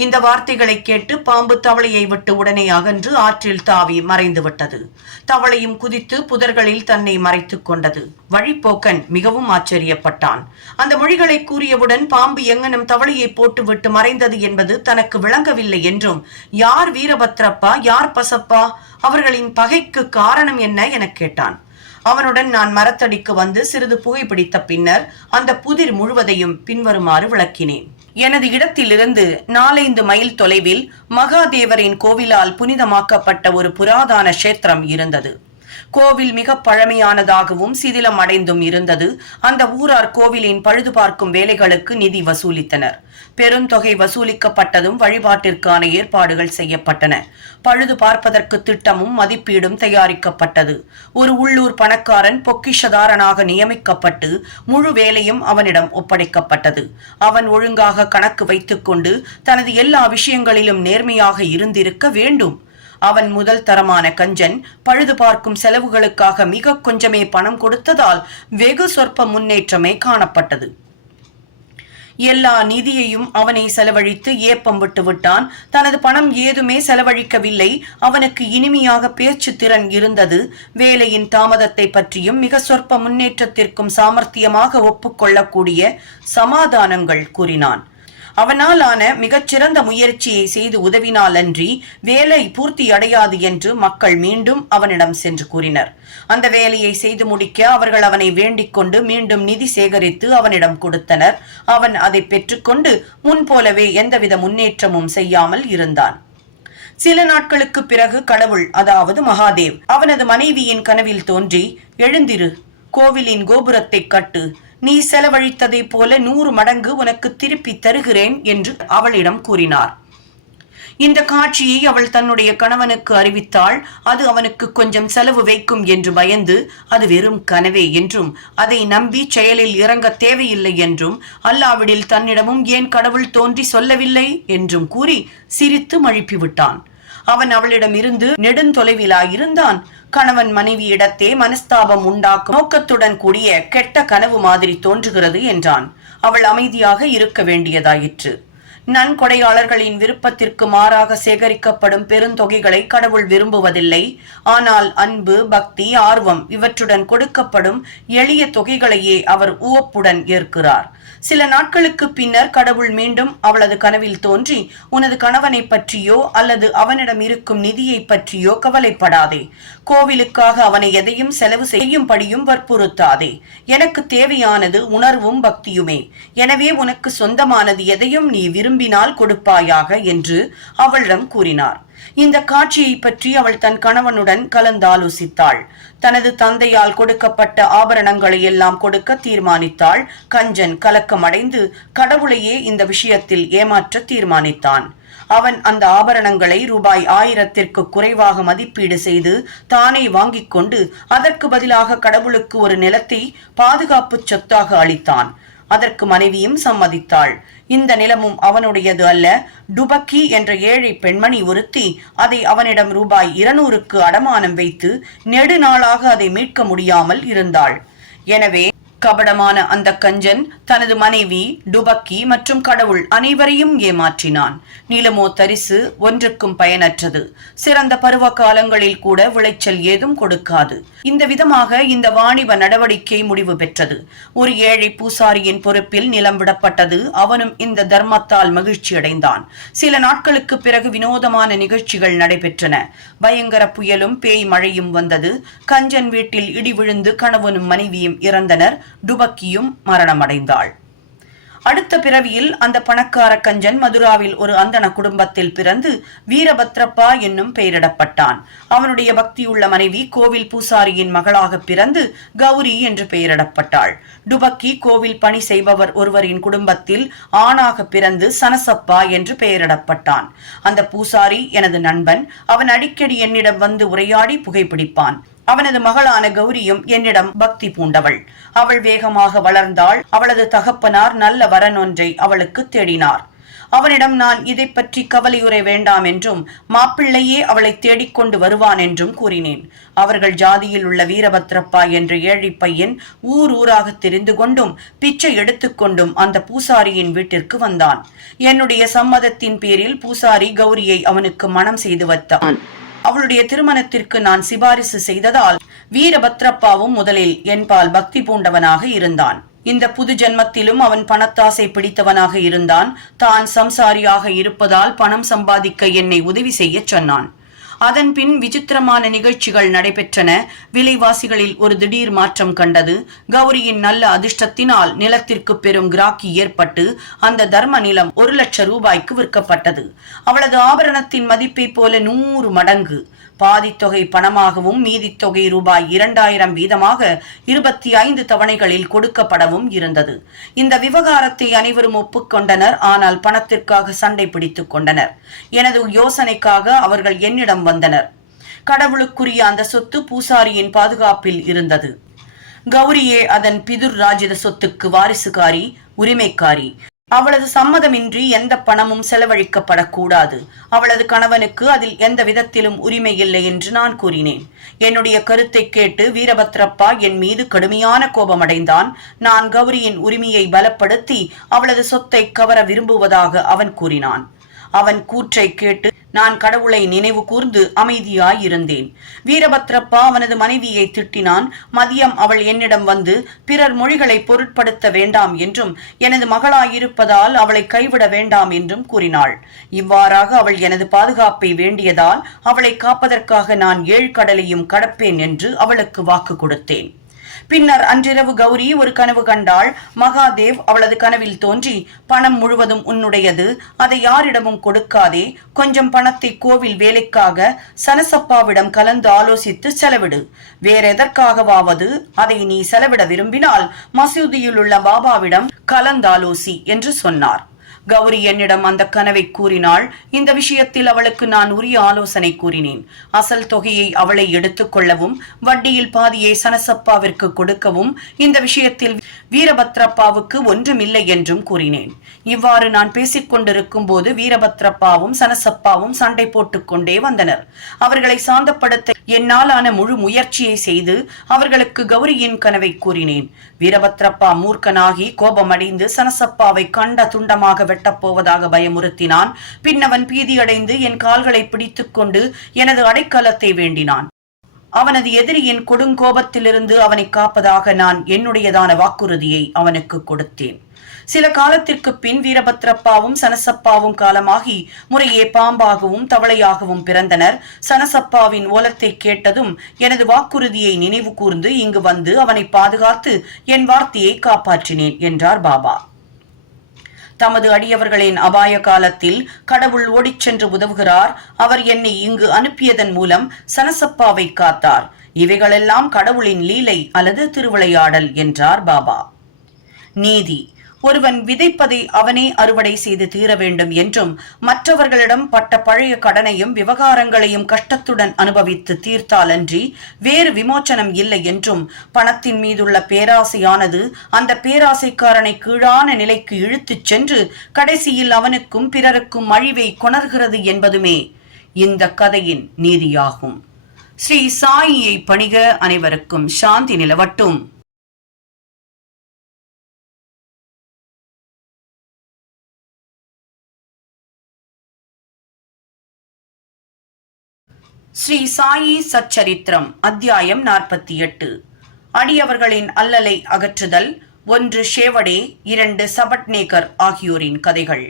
இந்த வார்த்தைகளை கேட்டு பாம்பு தவளையை விட்டு உடனே அகன்று ஆற்றில் தாவி மறைந்து விட்டது. தவளையும் குதித்து புதர்களில் தன்னை மறைத்துக் கொண்டது. வழிப்போக்கன் மிகவும் ஆச்சரியப்பட்டான். அந்த மொழிகளை கூறியவுடன் பாம்பு எங்கனும் தவளையை போட்டுவிட்டு மறைந்தது என்பது தனக்கு விளங்கவில்லை என்றும், யார் வீரபத்ரப்பா, யார் பசப்பா, அவர்களின் பகைக்கு காரணம் என்ன என கேட்டான். அவனுடன் நான் மரத்தடிக்கு வந்து சிறிது புகைப்பிடித்த பின்னர் அந்த புதிர் முழுவதையும் பின்வருமாறு விளக்கினேன். எனது இடத்திலிருந்து 4-5 மைல் தொலைவில் மகாதேவரின் கோவிலால் புனிதமாக்கப்பட்ட ஒரு புராதான கஷேத்திரம் இருந்தது. கோவில் மிக பழமையானதாகவும் சிதிலம் அடைந்தும் இருந்தது. அந்த ஊரார் கோவிலின் பழுது பார்க்கும் வேலைகளுக்கு நிதி வசூலித்தனர். பெருந்தொகை வசூலிக்கப்பட்டதும் வழிபாட்டிற்கான ஏற்பாடுகள் செய்யப்பட்டன. பழுது பார்ப்பதற்கு திட்டமும் மதிப்பீடும் தயாரிக்கப்பட்டது. ஒரு உள்ளூர் பணக்காரன் பொக்கிஷதாரனாக நியமிக்கப்பட்டு முழு வேலையும் அவனிடம் ஒப்படைக்கப்பட்டது. அவன் ஒழுங்காக கணக்கு வைத்துக் கொண்டு தனது எல்லா விஷயங்களிலும் நேர்மையாக இருந்திருக்க வேண்டும். அவன் முதல் தரமான கஞ்சன். பழுது பார்க்கும் செலவுகளுக்காக மிக கொஞ்சமே பணம் கொடுத்ததால் வெகு சொற்ப முன்னேற்றமே காணப்பட்டது. எல்லா நிதியையும் அவனை செலவழித்து ஏப்பம் விட்டு விட்டான். தனது பணம் ஏதுமே செலவழிக்கவில்லை. அவனுக்கு இனிமையாக பேச்சு திறன் இருந்தது. வேலையின் தாமதத்தை பற்றியும் மிக சொற்ப முன்னேற்றத்திற்கும் சாமர்த்தியமாக ஒப்புக்கொள்ளக்கூடிய சமாதானங்கள் கூறினான். அவனால் ஆன மிகச்சிறந்த முயற்சியை செய்து உதவினால் அன்றி வேலை பூர்த்தி அடையாது என்று மக்கள் மீண்டும் அவனிடம் சென்று கூறினர். அந்த வேலையை செய்து முடிக்க அவர்கள் அவனை வேண்டிக் கொண்டு மீண்டும் நிதி சேகரித்து அவனிடம் கொடுத்தனர். அவன் அதை பெற்றுக்கொண்டு முன்போலவே எந்தவித முன்னேற்றமும் செய்யாமல் இருந்தான். சில நாட்களுக்கு பிறகு கடவுள், அதாவது மகாதேவ், அவனது மனைவியின் கனவில் தோன்றி, எழுந்திரு, கோவிலின் கோபுரத்தை கட்டு, நீ செலவழித்ததை போல 100 மடங்கு உனக்கு திருப்பி தருகிறேன் என்று அவளிடம் கூறினார். இந்த காட்சியை அவள் தன்னுடைய கணவனுக்கு அறிவித்தாள். அது அவனுக்கு கொஞ்சம் செலவு வைக்கும் என்று பயந்து அது வெறும் கனவே என்றும் அதை நம்பி செயலில் இறங்க தேவையில்லை என்றும் அல்லாவிடில் தன்னிடமும் ஏன் கடவுள் தோன்றி சொல்லவில்லை என்றும் கூறி சிரித்து மழுப்பிவிட்டான். அவன் அவளிடம் இருந்து நெடுந்தொலைவிலாயிருந்தான். கணவன் மனைவி இடத்தே மனஸ்தாபம் உண்டாக்கும் நோக்கத்துடன் கூடிய கெட்ட கனவு மாதிரி தோன்றுகிறது என்றான். அவள் அமைதியாக இருக்க வேண்டியதாயிற்று. நன்கொடையாளர்களின் விருப்பத்திற்கு மாறாக சேகரிக்கப்படும் பெருந்தொகைகளை கடவுள் விரும்புவதில்லை. ஆனால் அன்பு, பக்தி, ஆர்வம் இவற்றுடன் கொடுக்கப்படும் எளிய தொகைகளையே அவர் உவப்புடன் ஏற்கிறார். சில நாட்களுக்கு பின்னர் கடவுள் மீண்டும் அவளது கனவில் தோன்றி, உனது கணவனை பற்றியோ அல்லது அவனிடம் இருக்கும் நிதியை பற்றியோ கவலைப்படாதே. கோவிலுக்காக அவனை எதையும் செலவு செய்யும்படியும் வற்புறுத்தாதே. எனக்கு தேவையானது உணர்வும் பக்தியுமே. எனவே உனக்கு சொந்தமானது எதையும் நீ விரும்பினால் கொடுப்பாயாக என்று அவளிடம் கூறினார். இந்த காட்சியை பற்றி அவள் தன் கணவனுடன் கலந்தாலோசித்தாள். தனது தந்தையால் கொடுக்கப்பட்ட ஆபரணங்களை எல்லாம் கொடுக்க தீர்மானித்தாள். கஞ்சன் கலக்கமடைந்து கடவுளையே இந்த விஷயத்தில் ஏமாற்ற தீர்மானித்தான். அவன் அந்த ஆபரணங்களை ரூபாய் 1000ற்கு குறைவாக மதிப்பீடு செய்து தானே வாங்கிக் கொண்டு அதற்கு பதிலாக கடவுளுக்கு ஒரு நிலத்தை பாதுகாப்பு சொத்தாக அளித்தான். அதற்கு மனைவியும் சம்மதித்தாள். இந்த நிலமும் அவனுடையது அல்ல. டுபக்கி என்ற ஏழை பெண்மணி ஒருத்தி அதை அவனிடம் ரூபாய் 200க்கு அடமானம் வைத்து நெடுநாளாக அதை மீட்க முடியாமல் இருந்தாள். எனவே கபடமான அந்த கஞ்சன் தனது மனைவி, டுபக்கி மற்றும் கடவுள் அனைவரையும் ஏமாற்றினான். நிலமோ தரிசு, ஒன்றுக்கும் பயனற்றது. சிறந்த பருவ காலங்களில் கூட விளைச்சல் ஏதும் கொடுக்காது. இந்த விதமாக இந்த வாணிப நடவடிக்கை முடிவு பெற்றது. ஒரு ஏழை பூசாரியின் பொறுப்பில் நிலம் விடப்பட்டது. அவனும் இந்த தர்மத்தால் மகிழ்ச்சி அடைந்தான். சில நாட்களுக்கு பிறகு வினோதமான நிகழ்ச்சிகள் நடைபெற்றன. பயங்கர புயலும் பேய் மழையும் வந்தது. கஞ்சன் வீட்டில் இடி விழுந்து கணவனும் மனைவியும் இறந்தனர். டுபக்கியும் மரணமடைந்தாள். அடுத்த பிறவியில் அந்த பணக்கார கஞ்சன் மதுராவில் ஒரு அந்தன குடும்பத்தில் பிறந்து வீரபத்ரப்பா என்னும் பெயரிடப்பட்டான். அவனுடைய பக்தியுள்ள மனைவி கோவில் பூசாரியின் மகளாக பிறந்து கௌரி என்று பெயரிடப்பட்டாள். டுபக்கி கோவில் பணி செய்பவர் ஒருவரின் குடும்பத்தில் ஆணாக பிறந்து சனசப்பா என்று பெயரிடப்பட்டான். அந்த பூசாரி எனது நண்பன். அவன் அடிக்கடி என்னிடம் வந்து உரையாடி புகைப்பிடிப்பான். அவனது மகளான கௌரியும் என்னிடம் பக்தி பூண்டவள். அவள் வேகமாக வளர்ந்தாள். அவளது தகப்பனார் நல்ல வரன் ஒன்றை அவளுக்கு தேடினார். அவனிடம் நான் இதை பற்றி கவலையுறை வேண்டாம் என்றும் மாப்பிள்ளையே அவளை தேடிக்கொண்டு வருவான் என்றும் கூறினேன். அவர்கள் ஜாதியில் உள்ள வீரபத்ரப்பா என்ற ஏழை பையன் ஊர் ஊராக தெரிந்து கொண்டும் பிச்சை எடுத்துக்கொண்டும் அந்த பூசாரியின் வீட்டிற்கு வந்தான். என்னுடைய சம்மதத்தின் பேரில் பூசாரி கௌரியை அவனுக்கு மனம் செய்து வைத்தான். அவளுடைய திருமணத்திற்கு நான் சிபாரிசு செய்ததால் வீரபத்ரப்பாவும் முதலில் என்பால் பக்தி பூண்டவனாக இருந்தான். இந்த புது ஜென்மத்திலும் அவன் பணத்தாசை பிடித்தவனாக இருந்தான். தான் சம்சாரியாக இருப்பதால் பணம் சம்பாதிக்க என்னை உதவி செய்ய சொன்னான். அதன் பின் விசித்திரமான நிகழ்ச்சிகள் நடைபெற்றன. விலைவாசிகளில் ஒரு திடீர் மாற்றம் கண்டது. கௌரியின் நல்ல அதிர்ஷ்டத்தினால் நிலத்திற்கு பெரும் கிராக்கி ஏற்பட்டு அந்த தர்ம நிலம் 1,00,000 ரூபாய்க்கு விற்கப்பட்டது. அவளது ஆபரணத்தின் மதிப்பை போல 100 மடங்கு. பாதித்தொகை பணமாகவும் மீதி தொகை ரூபாய் 2000 வீதமாக 25 தவணைகளில் கொடுக்கப்படவும் இருந்தது. இந்த விவகாரத்தை அனைவரும் ஒப்புக்கொண்டனர். ஆனால் பணத்திற்காக சண்டை பிடித்துக் கொண்டனர். எனது யோசனைக்காக அவர்கள் என்னிடம் வந்தனர். கடவுளுக்குரிய அந்த சொத்து பூசாரியின் பாதுகாப்பில் இருந்தது. கௌரியே அதன் பிதுர் ராஜித சொத்துக்கு வாரிசுகாரி, உரிமைக்காரி. அவளது சம்மதமின்றி எந்த பணமும் செலவழிக்கப்படக்கூடாது. அவளது கணவனுக்கு அதில் எந்த விதத்திலும் உரிமை இல்லை என்று நான் கூறினேன். என்னுடைய கருத்தை கேட்டு வீரபத்ரப்பா என் மீது கடுமையான கோபமடைந்தான். நான் கௌரியின் உரிமையை பலப்படுத்தி அவளது சொத்தை கவர விரும்புவதாக அவன் கூறினான். அவன் கூற்றை கேட்டு நான் கடவுளை நினைவு கூர்ந்து அமைதியாயிருந்தேன். வீரபத்ரப்பா அவனது மனைவியை திட்டினான். மதியம் அவள் என்னிடம் வந்து பிறர் மொழிகளை பொருட்படுத்த வேண்டாம் என்றும் எனது மகளாயிருப்பதால் அவளை கைவிட வேண்டாம் என்றும் கூறினாள். இவ்வாறாக அவள் எனது பாதுகாப்பை வேண்டியதால் அவளை காப்பதற்காக நான் 7 கடலையும் கடப்பேன் என்று அவளுக்கு வாக்கு கொடுத்தேன். பின்னர் அன்றிரவு கௌரி ஒரு கனவு கண்டாள். மகாதேவ் அவளது கனவில் தோன்றி, பணம் முழுவதும் உன்னுடையது, அதை யாரிடமும் கொடுக்காதே, கொஞ்சம் பணத்தை கோவில் வேலைக்காக சனசப்பாவிடம் கலந்து ஆலோசித்து செலவிடு, வேறெதற்காகவாவது அதை நீ செலவிட விரும்பினால் மசூதியில் உள்ள பாபாவிடம் கலந்தாலோசி என்று சொன்னார். கௌரி என்னிடம் அந்த கனவை கூறினாள். இந்த விஷயத்தில் அவளுக்கு நான் உரிய ஆலோசனை கூறினேன். அசல் தொகையை அவளை எடுத்துக் கொள்ளவும் வட்டியில் பாதியை சனசப்பாவிற்கு கொடுக்கவும் இந்த விஷயத்தில் வீரபத்ரப்பாவுக்கு ஒன்றுமில்லை என்றும் கூறினேன். இவ்வாறு நான் பேசிக் கொண்டிருக்கும் போது வீரபத்ரப்பாவும் சனசப்பாவும் சண்டை போட்டுக் கொண்டே வந்தனர். அவர்களை சாந்தப்படுத்த என்னாலான முழு முயற்சியை செய்து அவர்களுக்கு கௌரியின் கனவை கூறினேன். வீரபத்ரப்பா மூர்க்கனாகி கோபமடைந்து சனசப்பாவை கண்ட துண்டமாக வெட்டப்போவதாக பயமுறுத்தினான். பின்னவன் பீதியடைந்து என் கால்களை பிடித்துக் கொண்டு எனது அடைக்கலத்தை வேண்டினான். அவனது எதிரியின் கொடுங்கோபத்திலிருந்து அவனை காப்பதாக நான் என்னுடையதான வாக்குறுதியை அவனுக்கு கொடுத்தேன். சில காலத்திற்கு பின் வீரபத்ரப்பாவும் சனசப்பாவும் காலமாகி முறையே பாம்பாகவும் தவளையாகவும் பிறந்தனர். சனசப்பாவின் ஓலத்தை கேட்டதும் எனது வாக்குறுதியை நினைவு கூர்ந்து இங்கு வந்து அவனை பாதுகாத்து என் வார்த்தையை காப்பாற்றினேன் என்றார் பாபா. தமது அடியவர்களின் அபாய காலத்தில் கடவுள் ஓடிச் சென்று உதவுகிறார். அவர் என்னை இங்கு அனுப்பியதன் மூலம் சனசப்பாவை காத்தார். இவைகளெல்லாம் கடவுளின் லீலை அல்லது திருவிளையாடல் என்றார் பாபா. நீதி: ஒருவன் விதைப்பதை அவனே அறுவடை செய்து தீர வேண்டும் என்றும் மற்றவர்களிடம் பட்ட பழைய கடனையும் விவகாரங்களையும் கஷ்டத்துடன் அனுபவித்து தீர்த்தாலன்றி வேறு விமோச்சனம் இல்லை என்றும் பணத்தின் மீதுள்ள பேராசையானது அந்த பேராசைக்காரனை கீழான நிலைக்கு இழுத்துச் சென்று கடைசியில் அவனுக்கும் பிறருக்கும் அழிவை கொணர்கிறது என்பதுமே இந்த கதையின் நீதியாகும். ஸ்ரீ சாயியை பணிக. அனைவருக்கும் சாந்தி நிலவட்டும். ஸ்ரீ சாயி சச்சரித்திரம் அத்தியாயம் 48. அடியவர்களின் அல்லலை அகற்றுதல். 1 ஷேவடே, 2 சபட்நேகர் ஆகியோரின் கதைகள்.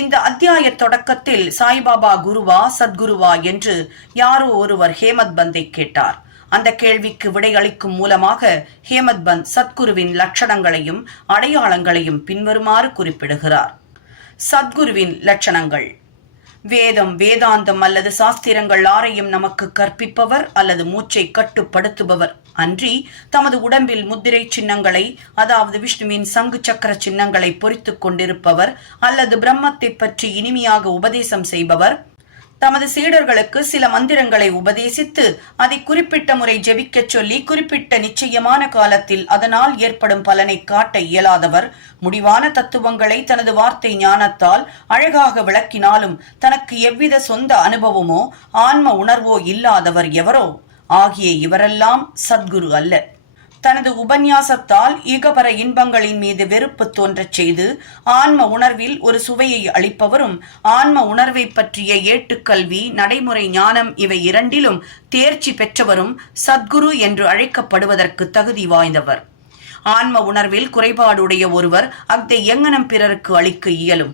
இந்த அத்தியாய தொடக்கத்தில் சாய்பாபா குருவா சத்குருவா என்று யாரோ ஒருவர் ஹேமத் பந்தை கேட்டார். அந்த கேள்விக்கு விடையளிக்கும் மூலமாக ஹேமத் பந்த் சத்குருவின் லட்சணங்களையும் அடையாளங்களையும் பின்வருமாறு குறிப்பிடுகிறார். சத்குருவின் லட்சணங்கள்: வேதம், வேதாந்தம் அல்லது சாஸ்திரங்கள் ஆரையும் நமக்கு கற்பிப்பவர் அல்லது மூச்சை கட்டுப்படுத்துபவர் அன்றி தமது உடம்பில் முத்திரை சின்னங்களை, அதாவது விஷ்ணுவின் சங்கு சக்கர சின்னங்களை பொறித்துக் கொண்டிருப்பவர் அல்லது பிரம்மத்தை பற்றி இனிமையாக உபதேசம் செய்பவர், தமது சீடர்களுக்கு சில மந்திரங்களை உபதேசித்து அதை குறிப்பிட்ட முறை ஜெபிக்கச் சொல்லி குறிப்பிட்ட நிச்சயமான காலத்தில் அதனால் ஏற்படும் பலனை காட்ட இயலாதவர், முடிவான தத்துவங்களை தனது வார்த்தை ஞானத்தால் அழகாக விளக்கினாலும் தனக்கு எவ்வித சொந்த அனுபவமோ ஆன்ம உணர்வோ இல்லாதவர் எவரோ ஆகிய இவரெல்லாம் சத்குரு அல்ல. தனது உபன்யாசத்தால் ஈகபர இன்பங்களின் மீது வெறுப்பு தோன்றச் செய்து ஆன்ம உணர்வில் ஒரு சுவையை அளிப்பவரும், ஆன்ம உணர்வை பற்றிய ஏட்டுக்கல்வி, நடைமுறை ஞானம் இவை இரண்டிலும் தேர்ச்சி பெற்றவரும் சத்குரு என்று அழைக்கப்படுவதற்கு தகுதி வாய்ந்தவர். ஆன்ம உணர்வில் குறைபாடுடைய ஒருவர் அதை எங்கனம் பிறருக்கு அளிக்க இயலும்?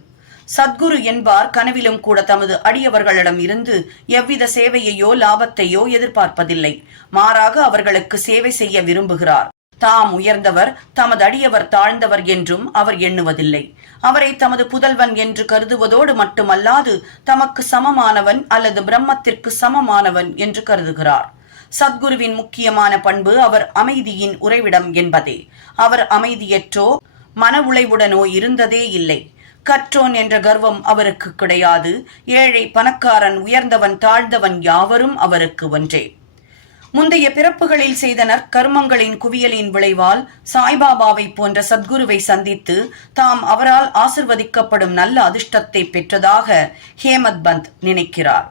சத்குரு என்பார் கனவிலும் கூட தமது அடியவர்களிடம் இருந்து எவ்வித சேவையையோ லாபத்தையோ எதிர்பார்ப்பதில்லை. மாறாக அவர்களுக்கு சேவை செய்ய விரும்புகிறார். தாம் உயர்ந்தவர், தமது அடியவர் தாழ்ந்தவர் என்றும் அவர் எண்ணுவதில்லை. அவரை தமது புதல்வன் என்று கருதுவதோடு மட்டுமல்லாது தமக்கு சமமானவன் அல்லது பிரம்மத்திற்கு சமமானவன் என்று கருதுகிறார். சத்குருவின் முக்கியமான பண்பு அவர் அமைதியின் உறைவிடம் என்பதே. அவர் அமைதியற்றோ மன உளைவுடனோ இருந்ததே இல்லை. கற்றோன் என்ற கர்வம் அவருக்கு கிடையாது. ஏழை பணக்காரன், உயர்ந்தவன் தாழ்ந்தவன் யாவரும் அவருக்கு ஒன்றே. முந்தைய பிறப்புகளில் செய்த நற்கர்மங்களின் குவியலின் விளைவால் சாய்பாபாவை போன்ற சத்குருவை சந்தித்து தாம் அவரால் ஆசிர்வதிக்கப்படும் நல்ல அதிர்ஷ்டத்தை பெற்றதாக ஹேமத் பந்த் நினைக்கிறார்.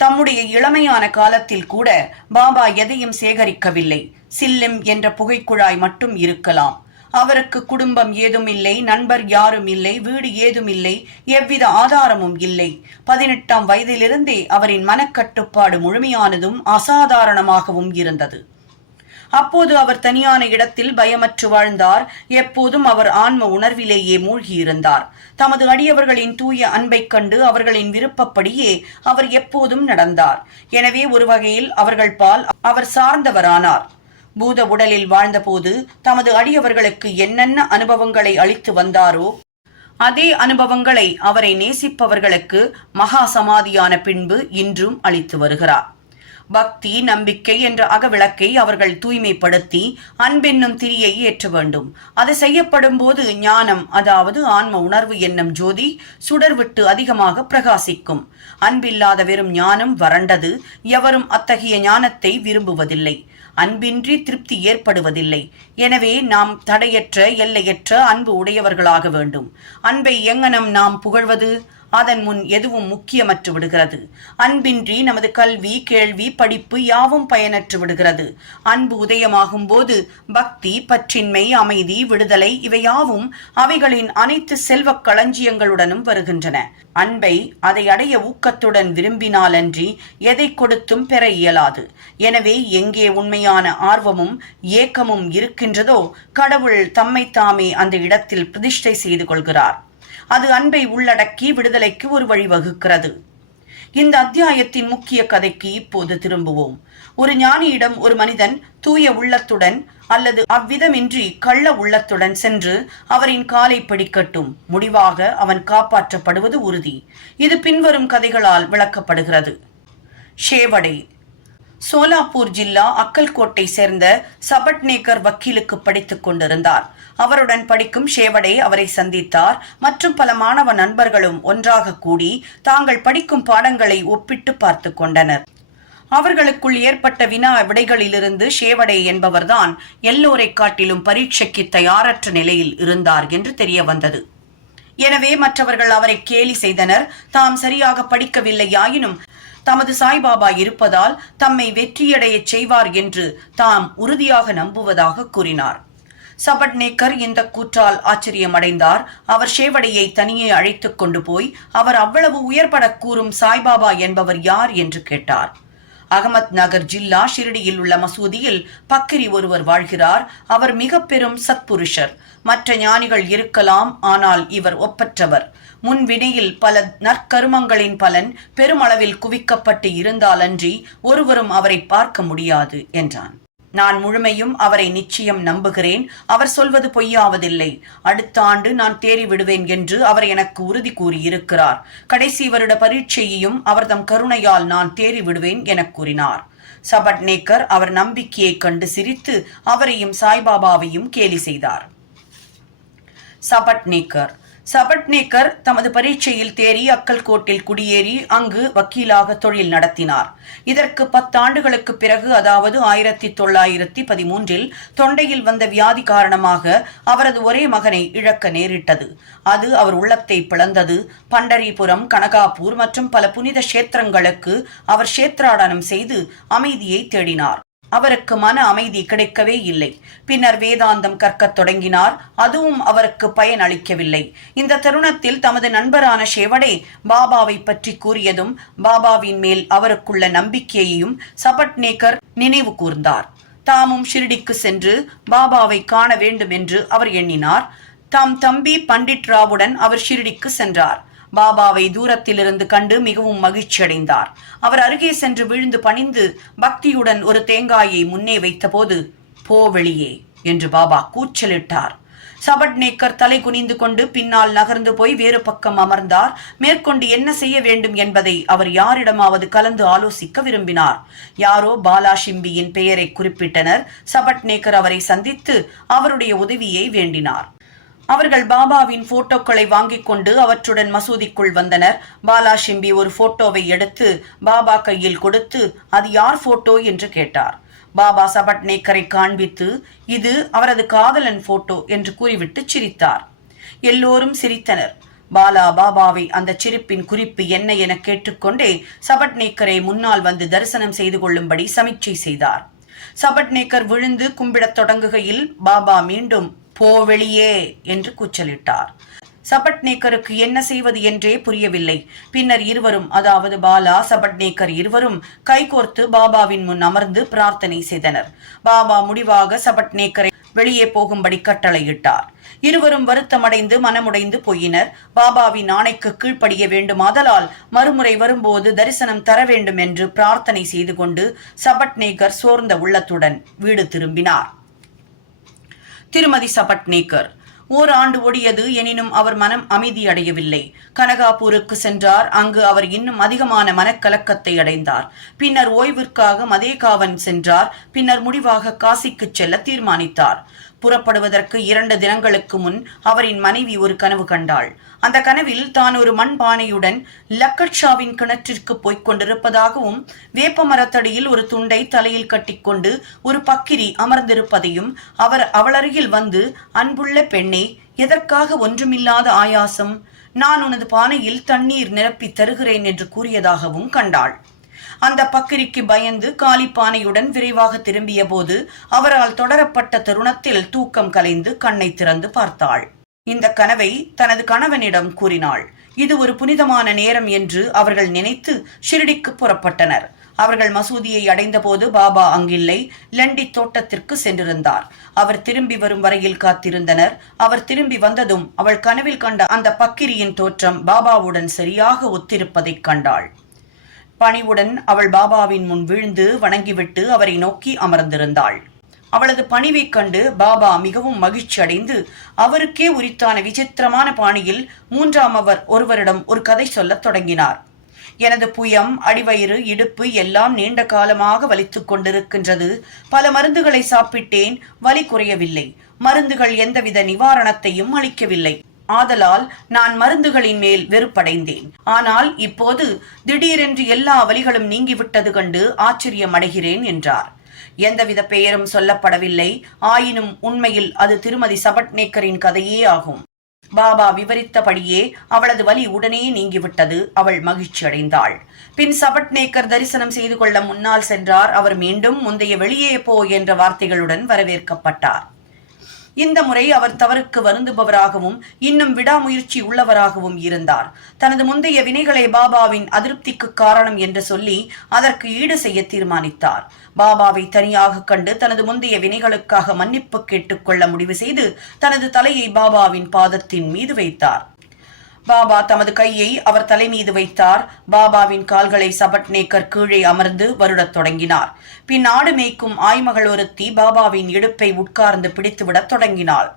தம்முடைய இளமையான காலத்தில் கூட பாபா எதையும் சேகரிக்கவில்லை. சில்லிம் என்ற புகைக்குழாய் மட்டும் இருக்கலாம். அவருக்கு குடும்பம் ஏதும் இல்லை, நண்பர் யாரும் இல்லை, வீடு ஏதும் இல்லை, எவ்வித ஆதாரமும் இல்லை. 18ஆம் வயதிலிருந்தே அவரின் மனக்கட்டுப்பாடு முழுமையானதும் அசாதாரணமாகவும் இருந்தது. அப்போது அவர் தனியான இடத்தில் பயமற்று வாழ்ந்தார். எப்போதும் அவர் ஆன்ம உணர்விலேயே மூழ்கியிருந்தார். தமது அடியவர்களின் தூய அன்பைக் கண்டு அவர்களின் விருப்பப்படியே அவர் எப்போதும் நடந்தார். எனவே ஒரு வகையில் அவர்கள் பால் அவர் சார்ந்தவரானார். பூத உடலில் வாழ்ந்தபோது தமது அடியவர்களுக்கு என்னென்ன அனுபவங்களை அளித்து வந்தாரோ அதே அனுபவங்களை அவரை நேசிப்பவர்களுக்கு மகா சமாதியான பின்பு இன்றும் அளித்து வருகிறார். பக்தி, நம்பிக்கை என்ற அகவிளக்கை அவர்கள் தூய்மைப்படுத்தி அன்பென்னும் திரியை ஏற்ற வேண்டும். அது செய்யப்படும் போது ஞானம், அதாவது ஆன்ம உணர்வு என்னும் ஜோதி சுடர்விட்டு அதிகமாக பிரகாசிக்கும். அன்பில்லாத வெறும் ஞானம் வறண்டது. எவரும் அத்தகைய ஞானத்தை விரும்புவதில்லை. அன்பின்றி திருப்தி ஏற்படுவதில்லை. எனவே நாம் தடையற்ற எல்லையற்ற அன்பு உடையவர்களாக வேண்டும். அன்பை எங்கனம் நாம் புகழ்வது? அதன் முன் எதுவும் முக்கியமற்று விடுகிறது. அன்பின்றி நமது கல்வி, கேள்வி, படிப்பு யாவும் பயனற்று விடுகிறது. அன்பு உதயமாகும் போது பக்தி, பற்றின்மை, அமைதி, விடுதலை இவையாவும் அவைகளின் அனைத்து செல்வக் களஞ்சியங்களுடனும் வருகின்றன. அன்பை அதை அடைய ஊக்கத்துடன் விரும்பினாலன்றி எதை கொடுத்தும் பெற இயலாது. எனவே எங்கே உண்மையான ஆர்வமும் ஏக்கமும் இருக்கின்றதோ கடவுள் தம்மைத்தாமே அந்த இடத்தில் பிரதிஷ்டை செய்து கொள்கிறார். அது அன்பை உள்ளடக்கி விடுதலைக்கு ஒரு வழிவகுக்கிறது. இந்த அத்தியாயத்தின் முக்கிய கதைக்கு இப்போது திரும்புவோம். ஒரு ஞானியிடம் ஒரு மனிதன் தூய உள்ளத்துடன் அல்லது அவ்விதமின்றி கள்ள உள்ளத்துடன் சென்று அவரின் காலை பிடிக்கட்டும். முடிவாக அவன் காப்பாற்றப்படுவது உறுதி. இது பின்வரும் கதைகளால் விளக்கப்படுகிறது. ஷேவடே. சோலாப்பூர் ஜில்லா அக்கல்கோட்டை சேர்ந்த சபட்நேக்கர் வக்கீலுக்கு படித்துக் கொண்டிருந்தார். அவருடன் படிக்கும் ஷேவடே அவரை சந்தித்தார். மற்றும் பல மாணவ நண்பர்களும் ஒன்றாக கூடி தாங்கள் படிக்கும் பாடங்களை ஒப்பிட்டு பார்த்து கொண்டனர். அவர்களுக்குள் ஏற்பட்ட வினா விடைகளிலிருந்து ஷேவடே என்பவர்தான் எல்லோரை காட்டிலும் பரீட்சைக்கு தயாரற்ற நிலையில் இருந்தார் என்று தெரிய வந்தது. எனவே மற்றவர்கள் அவரை கேலி செய்தனர். தாம் சரியாக படிக்கவில்லையாயினும் தமது சாய்பாபா இருப்பதால் தம்மை வெற்றியடையச் செய்வார் என்று தாம் உறுதியாக நம்புவதாக கூறினார். சபட்நேக்கர் இந்த கூற்றால் ஆச்சரியமடைந்தார். அவர் ஷேவடையை தனியே அழைத்துக் கொண்டு போய் அவர் அவ்வளவு உயர்பட கூறும் சாய்பாபா என்பவர் யார் என்று கேட்டார். அகமத் நகர் ஜில்லா ஷிரடியில் உள்ள மசூதியில் பக்கிரி ஒருவர் வாழ்கிறார். அவர் மிக பெரும் சத்புருஷர். மற்ற ஞானிகள் இருக்கலாம், ஆனால் இவர் ஒப்பற்றவர். முன்வினையில் பல நற்கருமங்களின் பலன் பெருமளவில் குவிக்கப்பட்டு இருந்தாலன்றி ஒருவரும் அவரை பார்க்க முடியாது என்றான். நான் முழுமையும் அவரை நிச்சயம் நம்புகிறேன். அவர் சொல்வது பொய்யாவதில்லை. அடுத்த ஆண்டு நான் தேறி விடுவேன் என்று அவர் எனக்கு உறுதி கூறியிருக்கிறார். கடைசி வருட பரீட்சையையும் அவர் தம் கருணையால் நான் தேறி விடுவேன் என கூறினார். சபட்நேக்கர் அவர் நம்பிக்கையைக் கண்டு சிரித்து அவரையும் சாய்பாபாவையும் கேலி செய்தார். சபட்நேக்கர் தமது பரீட்சையில் தேறி அக்கல்கோட்டில் குடியேறி அங்கு வக்கீலாக தொழில் நடத்தினார். இதற்கு 10 ஆண்டுகளுக்கு பிறகு, அதாவது 1913 தொண்டையில் வந்த வியாதி காரணமாக அவரது ஒரே மகனை இழக்க நேரிட்டது. அது அவர் உள்ளத்தை பிளந்தது. பண்டரிபுரம், கனகாபூர் மற்றும் பல புனித கஷேத்திரங்களுக்கு அவர் கஷேத்ராடனம் செய்து அமைதியை தேடினார். அவருக்கு மன அமைதி கிடைக்கவே இல்லை. பின்னர் வேதாந்தம் கற்கத் தொடங்கினார். அதுவும் அவருக்கு பயன் அளிக்கவில்லை. இந்த தருணத்தில் தமது நண்பரான ஷேவடே பாபாவை பற்றி கூறியதும் பாபாவின் மேல் அவருக்குள்ள நம்பிக்கையையும் சபட்நேக்கர் நினைவு கூர்ந்தார். தாமும் ஷிரடிக்கு சென்று பாபாவை காண வேண்டும் என்று அவர் எண்ணினார். தாம் தம்பி பண்டிட் ராவுடன் அவர் ஷிரடிக்கு சென்றார். பாபாவை தூரத்திலிருந்து கண்டு மிகவும் மகிழ்ச்சியடைந்தார். அவர் அருகே சென்று விழுந்து பணிந்து பக்தியுடன் ஒரு தேங்காயை முன்னே வைத்தபோது, போ வெளியே என்று பாபா கூச்சலிட்டார். சபட்நேக்கர் தலை குனிந்து கொண்டு பின்னால் நகர்ந்து போய் வேறு பக்கம் அமர்ந்தார். மேற்கொண்டு என்ன செய்ய வேண்டும் என்பதை அவர் யாரிடமாவது கலந்து ஆலோசிக்க விரும்பினார். யாரோ பாலா ஷிம்பியின் பெயரை குறிப்பிட்டனர். சபட்நேக்கர் அவரை சந்தித்து அவருடைய உதவியை வேண்டினார். அவர்கள் பாபாவின் போட்டோக்களை வாங்கிக் கொண்டு அவற்றுடன் மசூதிக்குள் வந்தனர். பாலா ஷிம்பி ஒரு போட்டோவை எடுத்து பாபா கையில் கொடுத்து, அது யார் போட்டோ என்று கேட்டார். பாபா சபட்நேக்கரை காண்பித்து இது அவரது காதலன் போட்டோ என்று கூறிவிட்டு சிரித்தார். எல்லோரும் சிரித்தனர். பாலா பாபாவை அந்த சிரிப்பின் குறிப்பு என்ன என கேட்டுக்கொண்டே சபட்நேக்கரை முன்னால் வந்து தரிசனம் செய்து கொள்ளும்படி சமிச்சை செய்தார். சபட்நேக்கர் விழுந்து கும்பிடத் தொடங்குகையில் பாபா மீண்டும் போ வெளியே என்று கூச்சலிட்டார். சபட்நேக்கருக்கு என்ன செய்வது என்றே புரியவில்லை. பின்னர் இருவரும், அதாவது பாலா சபட்நேக்கர் இருவரும் கைகோர்த்து பாபாவின் முன் அமர்ந்து பிரார்த்தனை செய்தனர். பாபா முடிவாக சபட்நேக்கரை வெளியே போகும்படி கட்டளையிட்டார். இருவரும் வருத்தமடைந்து மனமுடைந்து போயினர். பாபாவின் ஆணைக்கு கீழ்ப்படிய வேண்டுமாதலால் மறுமுறை வரும்போது தரிசனம் தர வேண்டும் என்று பிரார்த்தனை செய்து கொண்டு சபட்நேக்கர் சோர்ந்த உள்ளத்துடன் வீடு திரும்பினார். திருமதி சபட்நேக்கர் ஓராண்டு ஓடியது. எனினும் அவர் மனம் அமைதியடையவில்லை. கனகாபூருக்கு சென்றார். அங்கு அவர் இன்னும் அதிகமான மனக்கலக்கத்தை அடைந்தார். பின்னர் ஓய்விற்காக மதேகாவன் சென்றார். பின்னர் முடிவாக காசிக்கு செல்ல தீர்மானித்தார். புறப்படுவதற்கு 2 தினங்களுக்கு முன் அவரின் மனைவி ஒரு கனவு கண்டாள். அந்த கனவில் தான் ஒரு மண்பானையுடன் லக்கட்ஷாவின் கிணற்றிற்கு போய்க் கொண்டிருப்பதாகவும், வேப்ப மரத்தடியில் ஒரு துண்டை தலையில் கட்டிக்கொண்டு ஒரு பக்கிரி அமர்ந்திருப்பதையும், அவர் அவளருகில் வந்து, அன்புள்ள பெண்ணே, எதற்காக ஒன்றுமில்லாத ஆயாசம், நான் உனது பானையில் தண்ணீர் நிரப்பி தருகிறேன் என்று கூறியதாகவும் கண்டாள். அந்த பக்கிரிக்கு பயந்து காலிப்பானையுடன் விரைவாக திரும்பிய போது அவரால் தொடரப்பட்ட தருணத்தில் தூக்கம் கலைந்து கண்ணை திறந்து பார்த்தாள். இந்த கனவை தனது கணவனிடம் கூறினாள். இது ஒரு புனிதமான நேரம் என்று அவர்கள் நினைத்து ஷிரடிக்கு புறப்பட்டனர். அவர்கள் மசூதியை அடைந்தபோது பாபா அங்கில்லை. லண்டி தோட்டத்திற்கு சென்றிருந்தார். அவர் திரும்பி வரும் வரையில் காத்திருந்தனர். அவர் திரும்பி வந்ததும் அவள் கனவில் கண்ட அந்த பக்கிரியின் தோற்றம் பாபாவுடன் சரியாக ஒத்திருப்பதைக் கண்டாள். பணிவுடன் அவள் பாபாவின் முன் வீழ்ந்து வணங்கிவிட்டு அவரை நோக்கி அமர்ந்திருந்தாள். அவளது பணிவைக் கண்டு பாபா மிகவும் மகிழ்ச்சி அடைந்து அவருக்கே உரித்தான விசித்திரமான பாணியில் 3ஆம் ஒருவரிடம் ஒரு கதை சொல்லத் தொடங்கினார். எனது புயம், அடிவயிறு, இடுப்பு எல்லாம் நீண்ட காலமாக வலித்துக் கொண்டிருக்கின்றது. பல மருந்துகளை சாப்பிட்டேன், வலி குறையவில்லை. மருந்துகள் எந்தவித நிவாரணத்தையும் அளிக்கவில்லை. ஆதலால் நான் மருந்துகளின் மேல் வெறுப்படைந்தேன். ஆனால் இப்போது திடீரென்று எல்லா வலிகளும் நீங்கிவிட்டது கண்டு ஆச்சரியம் அடைகிறேன் என்றார். எந்தவித பெயரும் சொல்லப்படவில்லை. ஆயினும் உண்மையில் அது திருமதி சபட்நேக்கரின் கதையே ஆகும். பாபா விவரித்தபடியே அவளது வலி உடனே நீங்கிவிட்டது. அவள் மகிழ்ச்சி அடைந்தாள். பின் சபட்நேக்கர் தரிசனம் செய்து கொள்ள முன்னால் சென்றார். அவர் மீண்டும் முந்தைய வெளியே போ என்ற வார்த்தைகளுடன் வரவேற்கப்பட்டார். இந்த முறை அவர் தவறுக்கு வருந்துபவராகவும் இன்னும் விடாமுயற்சி உள்ளவராகவும் இருந்தார். தனது முந்தைய வினைகளை பாபாவின் அதிருப்திக்கு காரணம் என்று சொல்லி அதற்கு ஈடு செய்ய தீர்மானித்தார். பாபாவை தனியாக கண்டு தனது முந்தைய வினைகளுக்காக மன்னிப்பு கேட்டுக்கொள்ள முடிவு செய்து தனது தலையை பாபாவின் பாதத்தின் மீது வைத்தார். பாபா தமது கையை அவர் தலை மீது வைத்தார். பாபாவின் கால்களை சபட்நேக்கர் கீழே அமர்ந்து வருடத் தொடங்கினார். பின் ஆடு மேய்க்கும் ஆய்மகள் ஒருத்தி பாபாவின் இடுப்பை உட்கார்ந்து பிடித்துவிடத் தொடங்கினாள்.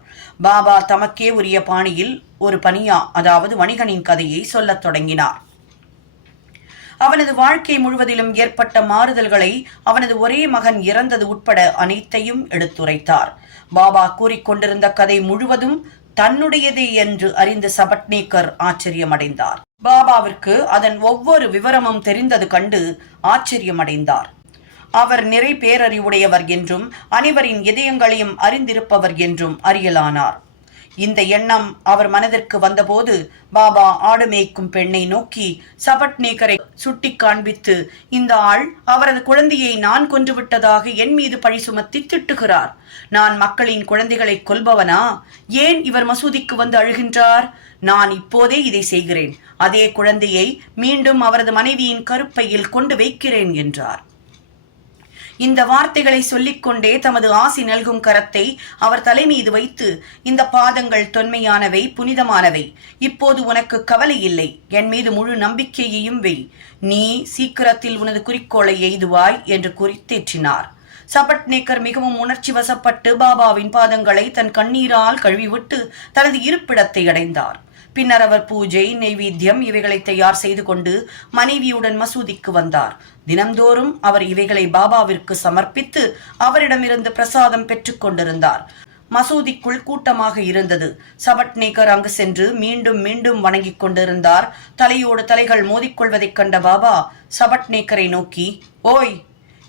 பாபா தமக்கே உரிய பாணியில் ஒரு பனியா, அதாவது வணிகனின் கதையை சொல்லத் தொடங்கினார். அவனது வாழ்க்கை முழுவதிலும் ஏற்பட்ட மாறுதல்களை, அவனது ஒரே மகன் இறந்தது உட்பட அனைத்தையும் எடுத்துரைத்தார். பாபா கூறிக்கொண்டிருந்த கதை முழுவதும் தன்னுடையதே என்று அறிந்த சபட்நேக்கர் ஆச்சரியமடைந்தார். பாபாவிற்கு அதன் ஒவ்வொரு விவரமும் தெரிந்தது கண்டு ஆச்சரியமடைந்தார். அவர் நிறை பேரறிவுடையவர் என்றும் அனைவரின் இதயங்களையும் அறிந்திருப்பவர் என்றும் அறியலானார். இந்த எண்ணம் அவர் மனதிற்கு வந்தபோது பாபா ஆடு மேய்க்கும் பெண்ணை நோக்கி சபட்நேக்கரை சுட்டி காண்பித்து, இந்த ஆள் அவரது குழந்தையை நான் கொன்றுவிட்டதாக என் மீது பழி சுமத்தி திட்டுகிறார். நான் மக்களின் குழந்தைகளை கொல்பவனா? ஏன் இவர் மசூதிக்கு வந்து அழுகின்றார்? நான் இப்போதே இதை செய்கிறேன். அதே குழந்தையை மீண்டும் அவரது மனைவியின் கருப்பையில் கொண்டு வைக்கிறேன் என்றார். இந்த வார்த்தைகளை சொல்லிக்கொண்டே தமது ஆசி நல்கும் கரத்தை அவர் தலை மீது வைத்து, இந்த பாதங்கள் தொன்மையானவை, புனிதமானவை. இப்போது உனக்கு கவலை இல்லை. என் மீது முழு நம்பிக்கையையும் வை. நீ சீக்கிரத்தில் உனது குறிக்கோளை எய்துவாய் என்று கூறி தேற்றினார். சபட்நேக்கர் மிகவும் உணர்ச்சி வசப்பட்டு பாபாவின் பாதங்களை தன் கண்ணீரால் கழுவிவிட்டு தனது இருப்பிடத்தை அடைந்தார். பின்னர் அவர் பூஜை, நெய்வேத்தியம் இவைகளை தயார் செய்து கொண்டு மனைவியுடன் மசூதிக்கு வந்தார். தினந்தோறும் அவர் இவைகளை பாபாவிற்கு சமர்ப்பித்து அவரிடமிருந்து பிரசாதம் பெற்றுக் கொண்டிருந்தார். மசூதிக்குள் கூட்டமாக இருந்தது. சபட்நேக்கர் அங்கு சென்று மீண்டும் மீண்டும் வணங்கிக் கொண்டிருந்தார். தலையோடு தலைகள் மோதிக்கொள்வதைக் கண்ட பாபா சபட்நேக்கரை நோக்கி, ஓய்,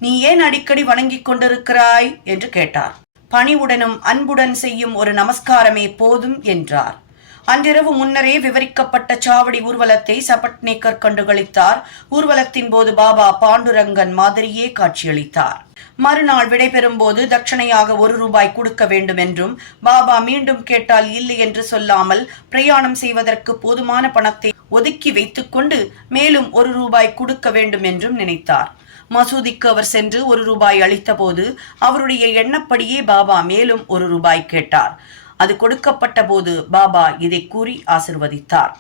நீ ஏன் அடிக்கடி வணங்கிக் கொண்டிருக்கிறாய் என்று கேட்டார். பணிவுடனும் அன்புடன் செய்யும் ஒரு நமஸ்காரமே போதும் என்றார். அன்றிரவு முன்னரே விவரிக்கப்பட்ட சாவடி ஊர்வலத்தை சபட்நேக்கர் கண்டுகளித்தார். ஊர்வலத்தின் போது பாபா பாண்டுரங்கன் மாதிரியே காட்சியளித்தார். மறுநாள் விடைபெறும் போது தட்சணையாக 1 ரூபாய் கொடுக்க வேண்டும் என்றும், பாபா மீண்டும் கேட்டால் இல்லை என்று சொல்லாமல் பிரயாணம் செய்வதற்கு போதுமான பணத்தை ஒதுக்கி வைத்துக் கொண்டு மேலும் 1 ரூபாய் கொடுக்க வேண்டும் என்றும் நினைத்தார். மசூதிக்கு அவர் சென்று 1 ரூபாய் அளித்த போது அவருடைய எண்ணப்படியே பாபா மேலும் 1 ரூபாய் கேட்டார். அது கொடுக்கப்பட்ட போது பாபா இதை கூறி ஆசிர்வதித்தார்.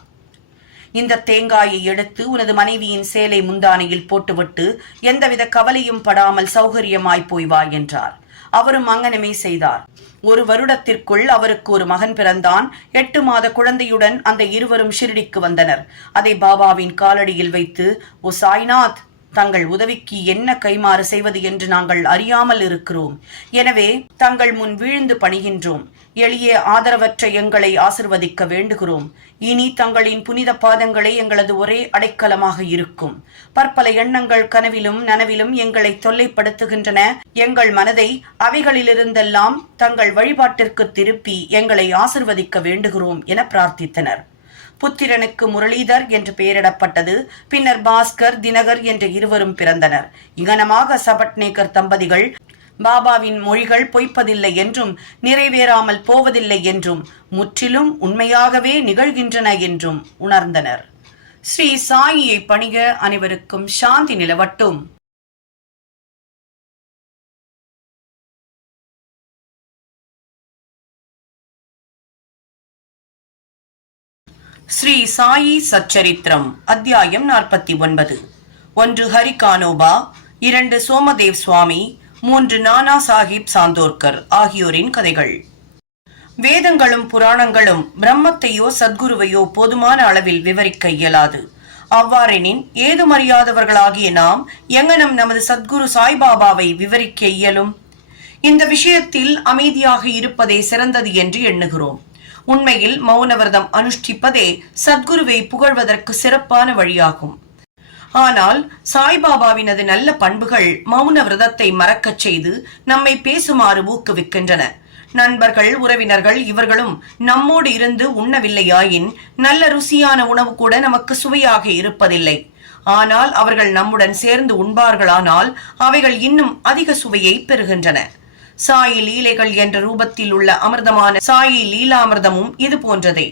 இந்த தேங்காயை எடுத்து உனது மனைவியின் சேலை முந்தானையில் போட்டுவிட்டு எந்தவித கவலையும் படாமல் சௌகரியமாய் போய் வா என்றார். அவரும் அங்கனமே செய்தார். 1 வருடத்திற்குள் அவருக்கு ஒரு மகன் பிறந்தான். 8 மாத குழந்தையுடன் அந்த இருவரும் ஷிரடிக்கு வந்தனர். அதை பாபாவின் காலடியில் வைத்து, ஓ சாய்நாத், தங்கள் உதவிக்கு என்ன கைமாறு செய்வது என்று நாங்கள் அறியாமல் இருக்கிறோம். எனவே தங்கள் முன் வீழ்ந்து பணிகின்றோம். எளிய ஆதரவற்ற எங்களை ஆசிர்வதிக்க வேண்டுகிறோம். இனி தங்களின் புனித பாதங்களே எங்களது ஒரே அடைக்கலமாக இருக்கும். பற்பல எண்ணங்கள் கனவிலும் நனவிலும் எங்களை தொல்லைப்படுத்துகின்றன. எங்கள் மனதை அவைகளிலிருந்தெல்லாம் தங்கள் வழிபாட்டிற்கு திருப்பி எங்களை ஆசிர்வதிக்க வேண்டுகிறோம் என பிரார்த்தித்தனர். புத்திரனுக்கு முரளிதர் என்று பெயரிடப்பட்டது. பின்னர் பாஸ்கர், தினகர் என்ற இருவரும் பிறந்தனர். இகனமாக சபட்நேக்கர் தம்பதிகள் பாபாவின் மொழிகள் பொய்ப்பதில்லை என்றும் நிறைவேறாமல் போவதில்லை என்றும் முற்றிலும் உண்மையாகவே நிகழ்கின்றன என்றும் உணர்ந்தனர். ஸ்ரீ சாயியை பணிக. அனைவருக்கும் சாந்தி நிலவட்டும். ஸ்ரீ சாயி சச்சரித்திரம் அத்தியாயம் 49. 1 ஹரி கானோபா, 2 சோமதேவ் சுவாமி, 3 நானா சாஹிப் சாந்தோர்கர் ஆகியோரின் கதைகள். வேதங்களும் புராணங்களும் பிரம்மத்தையோ சத்குருவையோ போதுமான அளவில் விவரிக்க இயலாது. அவ்வாறெனின் ஏதுமறியாதவர்களாகிய நாம் எங்கனம் நமது சத்குரு சாய்பாபாவை விவரிக்க இயலும்? இந்த விஷயத்தில் அமைதியாக இருப்பதே சிறந்தது என்று எண்ணுகிறோம். உண்மையில் மௌனவிரதம் அனுஷ்டிப்பதே சத்குருவை புகழ்வதற்கு சிறப்பான வழியாகும். ஆனால் சாய்பாபாவினது நல்ல பண்புகள் மௌன விரதத்தை மறக்கச் செய்து நம்மை பேசுமாறு ஊக்குவிக்கின்றன. நண்பர்கள், உறவினர்கள் இவர்களும் நம்மோடு இருந்து உண்ணவில்லையாயின் நல்ல ருசியான உணவு கூட நமக்கு சுவையாக இருப்பதில்லை. ஆனால் அவர்கள் நம்முடன் சேர்ந்து உண்பார்களானால் அவைகள் இன்னும் அதிக சுவையை பெறுகின்றன. சாயி லீலைகள் என்ற ரூபத்தில் உள்ள அமிர்தமான சாயி லீலாமிர்தமும் இது போன்றதே.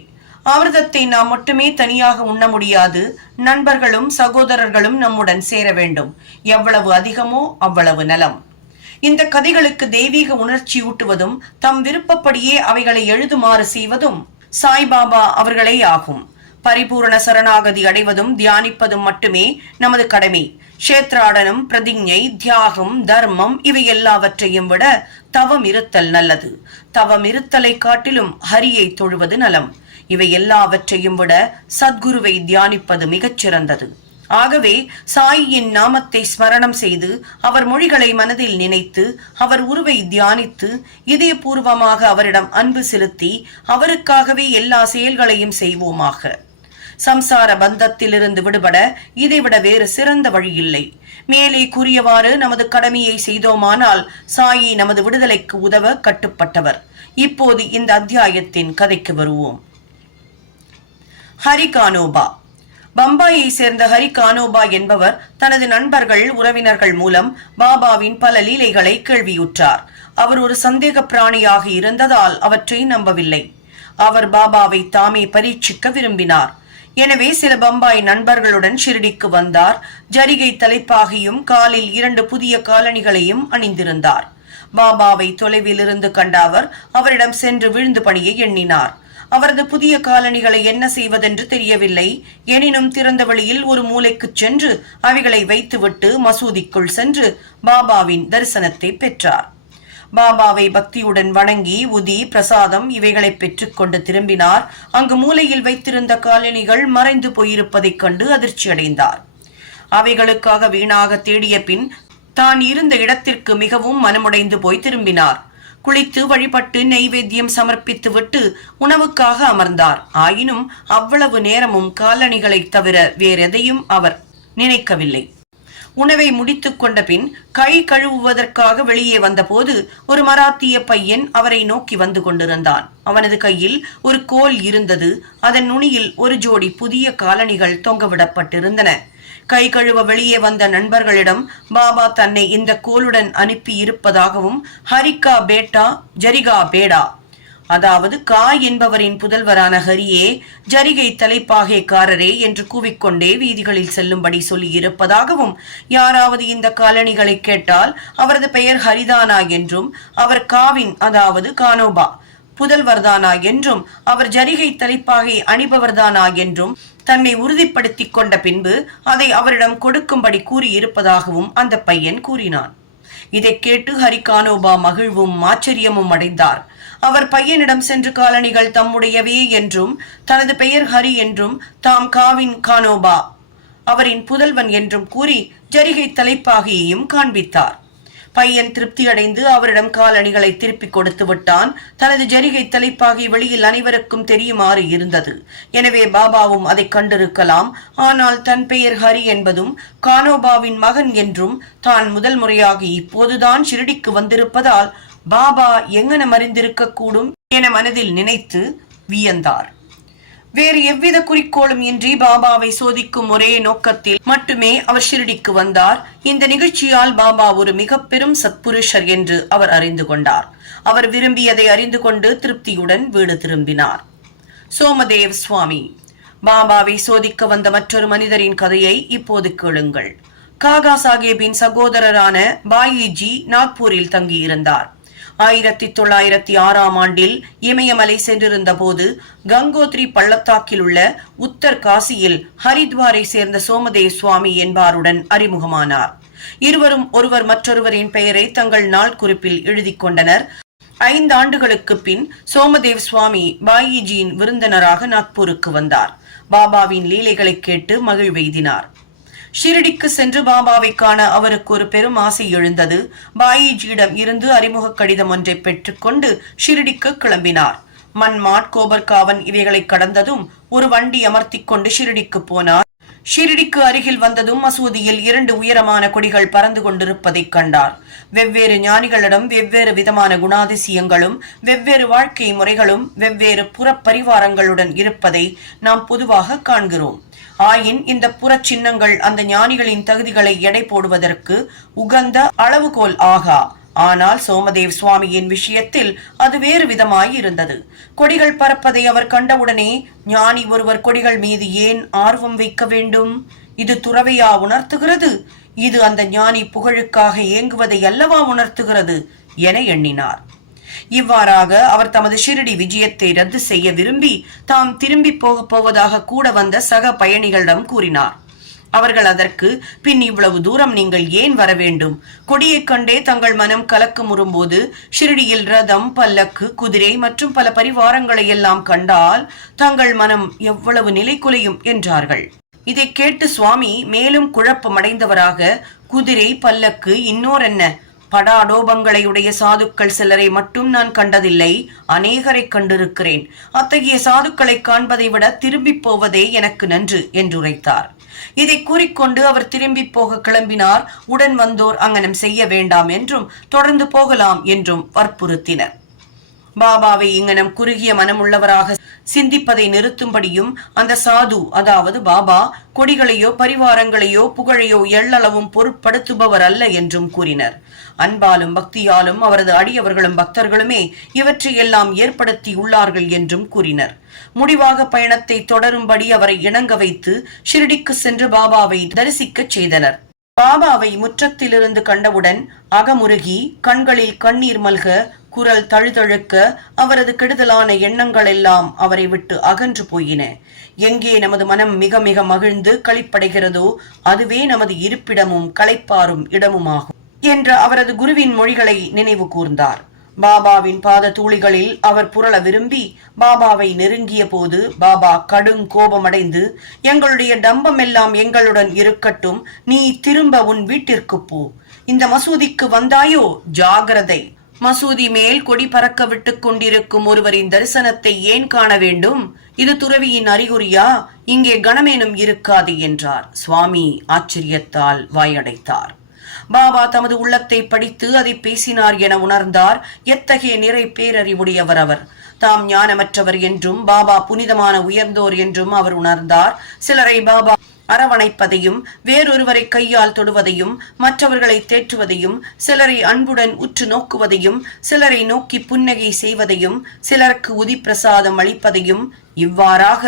அமிர்தத்தை நாம் மட்டுமே தனியாக உண்ண முடியாது. நண்பர்களும் சகோதரர்களும் நம்முடன் சேர வேண்டும். எவ்வளவு அதிகமோ அவ்வளவு நலம். இந்த கதைகளுக்கு தெய்வீக உணர்ச்சி ஊட்டுவதும் தம் விருப்பப்படியே அவைகளை எழுதுமாறு செய்வதும் சாய்பாபா அவர்களே ஆகும். பரிபூரண சரணாகதி அடைவதும் தியானிப்பதும் மட்டுமே நமது கடமை. க்ஷேத்ராடனம், பிரதிஞ்ஞை, தியாகம், தர்மம் இவை எல்லாவற்றையும் விட தவம் இருத்தல் நல்லது. தவம் இருத்தலை காட்டிலும் ஹரியை தொழுவது நலம். இவை எல்லாவற்றையும் விட சத்குருவை தியானிப்பது மிகச் சிறந்தது. ஆகவே சாயியின் நாமத்தை ஸ்மரணம் செய்து அவர் மொழிகளை மனதில் நினைத்து அவர் உருவை தியானித்து இதயபூர்வமாக அவரிடம் அன்பு செலுத்தி அவருக்காகவே எல்லா செயல்களையும் செய்வோமாக. சம்சார பந்தத்திலிருந்து விடுபட இதைவிட வேறு சிறந்த வழி இல்லை. மேலே கூறியவாறு நமது கடமையை செய்தோமானால் சாயி நமது விடுதலைக்கு உதவ கட்டுப்பட்டவர். இப்போது இந்த அத்தியாயத்தின் கதைக்கு வருவோம். ஹரி கானோபா. பம்பாயை சேர்ந்த ஹரி கானோபா என்பவர் தனது நண்பர்கள், உறவினர்கள் மூலம் பாபாவின் பல லீலைகளை கேள்வியுற்றார். அவர் ஒரு சந்தேக பிராணியாக இருந்ததால் அவற்றை நம்பவில்லை. அவர் பாபாவை தாமே பரீட்சிக்க விரும்பினார். எனவே சில பம்பாய் நண்பர்களுடன் ஷிரடிக்கு வந்தார். ஜரிகை தலைப்பாகையும் காலில் 2 புதிய காலணிகளையும் அணிந்திருந்தார். பாபாவை தொலைவில் இருந்து கண்ட அவர் அவரிடம் சென்று விழுந்து பணியை எண்ணினார். அவரது புதிய காலணிகளை என்ன செய்வதென்று தெரியவில்லை. எனினும் திறந்த வழியில் ஒரு மூலைக்கு சென்று அவைகளை வைத்துவிட்டு மசூதிக்குள் சென்று பாபாவின் தரிசனத்தை பெற்றார். பாபாவை பக்தியுடன் வணங்கி உதி, பிரசாதம் இவைகளை பெற்றுக்கொண்டு திரும்பினார். அங்கு மூலையில் வைத்திருந்த காலணிகள் மறைந்து போயிருப்பதைக் கண்டு அதிர்ச்சி அடைந்தார். அவைகளுக்காக வீணாக தேடிய பின் தான் இருந்த இடத்திற்கு மிகவும் மனமுடைந்து போய் திரும்பினார். குளித்து வழிபட்டு நெய்வேத்தியம் சமர்ப்பித்து விட்டு உணவுக்காக அமர்ந்தார். ஆயினும் அவ்வளவு நேரமும் காலணிகளை தவிர வேறெதையும் அவர் நினைக்கவில்லை. உணவை முடித்துக் கொண்ட பின் கை கழுவுவதற்காக வெளியே வந்தபோது ஒரு மராத்திய பையன் அவரை நோக்கி வந்து கொண்டிருந்தான். அவனது கையில் ஒரு கோல் இருந்தது. அதன் நுனியில் ஒரு ஜோடி புதிய காலணிகள் தொங்கவிடப்பட்டிருந்தன. கை கழுவ வெளியே வந்த நண்பர்களிடம் பாபா தன்னை இந்த கோலுடன் அனுப்பி இருப்பதாகவும் ஹரிகா பேட்டா ஜரிகா பேடா, அதாவது கா என்பவரின் புதல்வரான ஹரியே ஜரிகை தலைப்பாகைக்காரரே என்று கூவிக்கொண்டே வீதிகளில் செல்லும்படி சொல்லி இருப்பதாகவும், யாராவது இந்த காலணிகளை கேட்டால் அவரது பெயர் ஹரிதானா என்றும், அவர் காவின் அதாவது கானோபா புதல்வர்தானா என்றும், அவர் ஜரிகை தலைப்பாகை அணிபவர்தானா என்றும் தன்னை உறுதிப்படுத்திக் கொண்ட பின்பு அதை அவரிடம் கொடுக்கும்படி கூறியிருப்பதாகவும் அந்த பையன் கூறினான். இதை கேட்டு ஹரிகானோபா மகிழ்வும் ஆச்சரியமும் அடைந்தார். அவர் பையனிடம் சென்று காலணிகள் தம்முடையவே என்றும், தனது பெயர் ஹரி என்றும், தாம் காவின் கானோபா அவரின் புதல்வன் என்றும் கூறி ஜரிகை தலைப்பாகையையும் காண்பித்தார். பையன் திருப்தி அடைந்து அவரிடம் காலணிகளை திருப்பி கொடுத்து விட்டான். தனது ஜரிகை தலைப்பாகை வெளியில் அனைவருக்கும் தெரியுமாறு இருந்தது. எனவே பாபாவும் அதை கண்டிருக்கலாம். ஆனால் தன் பெயர் ஹரி என்பதும் கானோபாவின் மகன் என்றும், தான் முதல் முறையாக இப்போதுதான் ஷிரடிக்கு வந்திருப்பதால் பாபா எங்கனம் அறிந்திருக்க கூடும் என மனதில் நினைத்து வியந்தார். வேறு எவ்வித குறிக்கோளும் இன்றி பாபாவை சோதிக்கும் ஒரே நோக்கத்தில் மட்டுமே அவர் ஷிரடிக்கு வந்தார். இந்த நிகழ்ச்சியால் பாபா ஒரு மிக பெரும் சத்புருஷர் என்று அவர் அறிந்து கொண்டார். அவர் விரும்பியதை அறிந்து கொண்டு திருப்தியுடன் வீடு திரும்பினார். சோமதேவ் சுவாமி பாபாவை சோதிக்க வந்த மற்றொரு மனிதரின் கதையை இப்போது கேளுங்கள். காகா சாஹேபின் சகோதரரான பாயிஜி நாக்பூரில் தங்கியிருந்தார். 1906ஆம் ஆண்டில் இமயமலை சென்றிருந்த போது கங்கோத்ரி பள்ளத்தாக்கில் உள்ள உத்தர் காசியில் ஹரித்வாரை சேர்ந்த சோமதேவ் சுவாமி என்பாருடன் அறிமுகமானார். இருவரும் ஒருவர் மற்றொருவரின் பெயரை தங்கள் நாள் குறிப்பில் எழுதி கொண்டனர். 5 ஆண்டுகளுக்கு பின் சோமதேவ் சுவாமி பாயிஜியின் விருந்தினராக நாக்பூருக்கு வந்தார். பாபாவின் லீலைகளை கேட்டு மகிழ்வெய்தினார். ஷிரடிக்கு சென்று பாபாவை காண அவருக்கு ஒரு பெரும் ஆசை எழுந்தது. பாயிஜியிடம் இருந்து அறிமுக கடிதம் ஒன்றை பெற்றுக்கொண்டு ஷிரடிக்கு கிளம்பினார். மன்மாட், கோபர்காவன் இவைகளை கடந்ததும் ஒரு வண்டி அமர்த்தி கொண்டு ஷிரடிக்கு போனார். ஷிரடிக்கு அருகில் வந்ததும் மசூதியில் 2 உயரமான கொடிகள் பறந்து கொண்டிருப்பதை கண்டார். வெவ்வேறு ஞானிகளிடம் வெவ்வேறு விதமான குணாதிசயங்களும் வெவ்வேறு வாழ்க்கை முறைகளும் வெவ்வேறு புறப்பரிவாரங்களுடன் இருப்பதை நாம் பொதுவாக காண்கிறோம். ஆயின் இந்த புற சின்னங்கள் அந்த ஞானிகளின் தகுதிகளை எடை போடுவதற்கு உகந்த அளவுகோல் ஆகா. ஆனால் சோமதேவ் சுவாமியின் விஷயத்தில் அது வேறு விதமாய் இருந்தது. கொடிகள் பறப்பதை அவர் கண்டவுடனே, ஞானி ஒருவர் கொடிகள் மீது ஏன் ஆர்வம் வைக்க வேண்டும்? இது துறவையா உணர்த்துகிறது? இது அந்த ஞானி புகழுக்காக ஏங்குவதை அல்லவா உணர்த்துகிறது என எண்ணினார். இவ்வாறாக அவர் தமது ஷிரடி விஜயத்தை ரத்து செய்ய விரும்பி தாம் திரும்பி போவதாக கூட வந்த சக பயணிகளிடம் கூறினார். அவர்கள் அதற்கு, பின் இவ்வளவு தூரம் நீங்கள் ஏன் வர வேண்டும்? கொடியைக் கண்டே தங்கள் மனம் கலக்கமுறும்போது ஷிரடியில் ரதம், பல்லக்கு, குதிரை மற்றும் பல பரிவாரங்களை எல்லாம் கண்டால் தங்கள் மனம் எவ்வளவு நிலை குலையும் என்றார்கள். இதை கேட்டு சுவாமி மேலும் குழப்பமடைந்தவராக, குதிரை, பல்லக்கு, இன்னோர் என்ன? படாடோபங்களையுடைய சாதுக்கள் சிலரை மட்டும் நான் கண்டதில்லை, அநேகரை கண்டிருக்கிறேன். அத்தகைய சாதுக்களை காண்பதை விட திரும்பி போவதே எனக்கு நன்று என்றுரைத்தார். இதை கூறிக்கொண்டு அவர் திரும்பி போக கிளம்பினார். உடன் வந்தோர் அங்கனம் செய்ய வேண்டாம் என்றும் தொடர்ந்து போகலாம் என்றும் வற்புறுத்தினர். பாபாவை இங்கனம் குறுகிய மனமுள்ளவராக சிந்திப்பதை நிறுத்தும்படியும் அந்த சாது, அதாவது பாபா, கொடிகளையோ பரிவாரங்களையோ புகழையோ எள்ளளவும் பொருட்படுத்துபவர் அல்ல என்றும் கூறினர். அன்பாலும் பக்தியாலும் அவரது அடியவர்களும் பக்தர்களுமே இவற்றை எல்லாம் ஏற்படுத்தி உள்ளார்கள் என்றும் கூறினர். முடிவாக பயணத்தை தொடரும்படி அவரை இணங்க வைத்து ஷிரடிக்கு சென்று பாபாவை தரிசிக்கச் செய்தனர். பாபாவை முற்றத்திலிருந்து கண்டவுடன் அகமுருகி கண்களில் கண்ணீர் மல்க குரல் தழுதழுக்க அவரது கெடுதலான எண்ணங்கள் எல்லாம் அவரை விட்டு அகன்று போயின. எங்கே நமது மனம் மிக மிக மகிழ்ந்து களிப்படைகிறதோ அதுவே நமது இருப்பிடமும் களைப்பாரும் இடமுமாகும் என்ற அவரது குருவின் மொழிகளை நினைவு கூர்ந்தார். பாபாவின் பாத தூளிகளில் அவர் புரள விரும்பி பாபாவை நெருங்கிய போது பாபா கடும் கோபமடைந்து, எங்களுடைய டம்பம் எல்லாம் எங்களுடன் இருக்கட்டும், நீ திரும்ப உன் வீட்டிற்கு போ. இந்த மசூதிக்கு வந்தாயோ ஜாகிரதை. மசூதி மேல் கொடி பறக்க விட்டுக் கொண்டிருக்கும் ஒருவரின் தரிசனத்தை ஏன் காண வேண்டும்? இது துறவியின் அறிகுறியா? இங்கே கணமேனும் இருக்காது என்றார். சுவாமி ஆச்சரியத்தால் வாயடைத்தார். பாபா தமது உள்ளத்தை படித்து அதை பேசினார் என உணர்ந்தார். எத்தகைய நிறை பேரறிவுடையவர் அவர்! தாம் ஞானமற்றவர் என்றும் பாபா புனிதமான உயர்ந்தோர் என்றும் அவர் உணர்ந்தார். சிலரை பாபா அரவணைப்பதையும், வேறொருவரை கையால் தொடுவதையும், மற்றவர்களை தேற்றுவதையும், சிலரை அன்புடன் உற்று நோக்குவதையும், சிலரை நோக்கி புன்னகை செய்வதையும், சிலருக்கு உதி பிரசாதம் அளிப்பதையும், இவ்வாறாக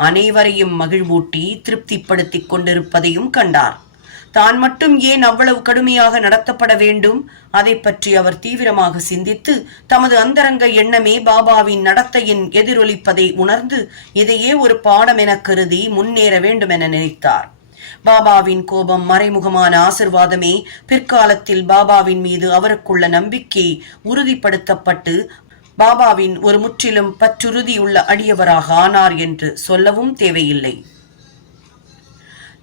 அனைவரையும் மகிழ்வூட்டி திருப்திப்படுத்திக் கொண்டிருப்பதையும் கண்டார். தான் மட்டும் ஏன் அவ்வளவு கடுமையாக நடத்தப்பட வேண்டும்? அதை பற்றி அவர் தீவிரமாக சிந்தித்து தமது அந்தரங்க எண்ணமே பாபாவின் நடத்தையின் எதிரொலிப்பதை உணர்ந்து இதையே ஒரு பாடம் என கருதி முன்னேற வேண்டும் என நினைத்தார். பாபாவின் கோபம் மறைமுகமான ஆசிர்வாதமே பிற்காலத்தில் பாபாவின் மீது அவருக்குள்ள நம்பிக்கை உறுதிப்படுத்தப்பட்டு பாபாவின் ஒரு முற்றிலும் பற்றுறுதியுள்ள அடியவராக ஆனார் என்று சொல்லவும் தேவையில்லை.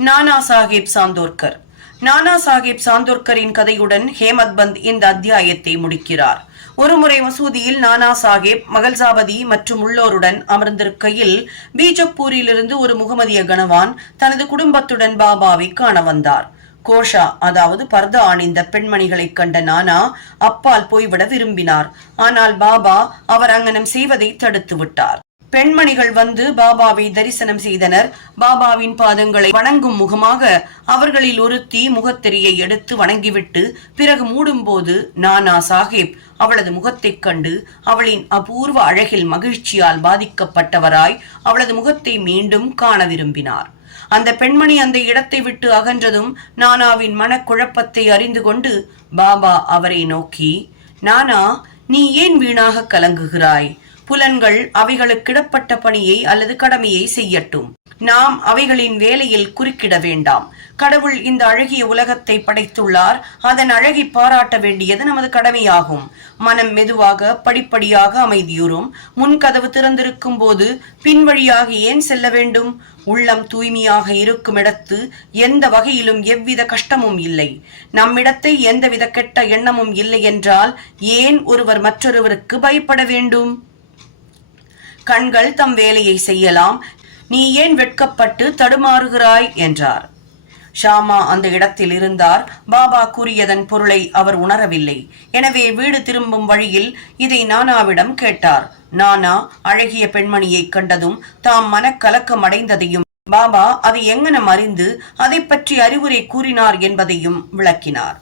நானா சாஹிப் சாந்தோர்கர். நானா சாஹிப் சாந்தோர்கரின் கதையுடன் ஹேமத் பந்த் இந்த அத்தியாயத்தை முடிக்கிறார். ஒருமுறை மசூதியில் நானா சாஹிப் மகள்சாபதி மற்றும் உள்ளோருடன் அமர்ந்திருக்கையில் பீஜப்பூரிலிருந்து ஒரு முகமதிய கணவான் தனது குடும்பத்துடன் பாபாவை காண வந்தார். கோஷா, அதாவது பர்தா அணிந்த பெண்மணிகளை கண்ட நானா அப்பால் போய்விட விரும்பினார். ஆனால் பாபா அவர் அங்கனம் செய்வதை தடுத்து விட்டார். பெண்மணிகள் வந்து பாபாவை தரிசனம் செய்தனர். பாபாவின் பாதங்களை வணங்கும் முகமாக அவர்களில் ஒருத்தி முகத்தெரியை எடுத்து வணங்கிவிட்டு பிறகு மூடும்போது நானா சாஹிப் அவளது முகத்தைக் கண்டு அவளின் அபூர்வ அழகில் மகிழ்ச்சியால் பாதிக்கப்பட்டவராய் அவளது முகத்தை மீண்டும் காண விரும்பினார். அந்த பெண்மணி அந்த இடத்தை விட்டு அகன்றதும் நானாவின் மனக்குழப்பத்தை அறிந்து கொண்டு பாபா அவரை நோக்கி, நானா, நீ ஏன் வீணாக கலங்குகிறாய்? புலன்கள் அவைகளுக்கிடப்பட்ட பணியை அல்லது கடமையை செய்யட்டும். நாம் அவைகளின் வேலையில் குறுக்கிட வேண்டாம். கடவுள் இந்த அழகிய உலகத்தை படைத்துள்ளார். அதன் அழகை பாராட்ட வேண்டியது நமது கடமையாகும். மனம் மெதுவாக படிப்படியாக அமைதியுறும். முன்கதவு திறந்திருக்கும் போது பின்வழியாக ஏன் செல்ல வேண்டும்? உள்ளம் தூய்மையாக இருக்கும் இடத்து எந்த வகையிலும் எவ்வித கஷ்டமும் இல்லை. நம்மிடத்தை எந்தவித கெட்ட எண்ணமும் இல்லை என்றால் ஏன் ஒருவர் மற்றொருவருக்கு பயப்பட வேண்டும்? கண்கள் தம் வேலையை செய்யலாம். நீ ஏன் வெட்கப்பட்டு தடுமாறுகிறாய் என்றார். ஷாமா அந்த இடத்தில் இருந்தார். பாபா கூறியதன் பொருளை அவர் உணரவில்லை. எனவே வீடு திரும்பும் வழியில் இதை நானாவிடம் கேட்டார். நானா அழகிய பெண்மணியை கண்டதும் தாம் மனக்கலக்கம் அடைந்ததையும் பாபா அதை எங்கனம் அறிந்து அதை பற்றி அறிவுரை கூறினார் என்பதையும் விளக்கினார்.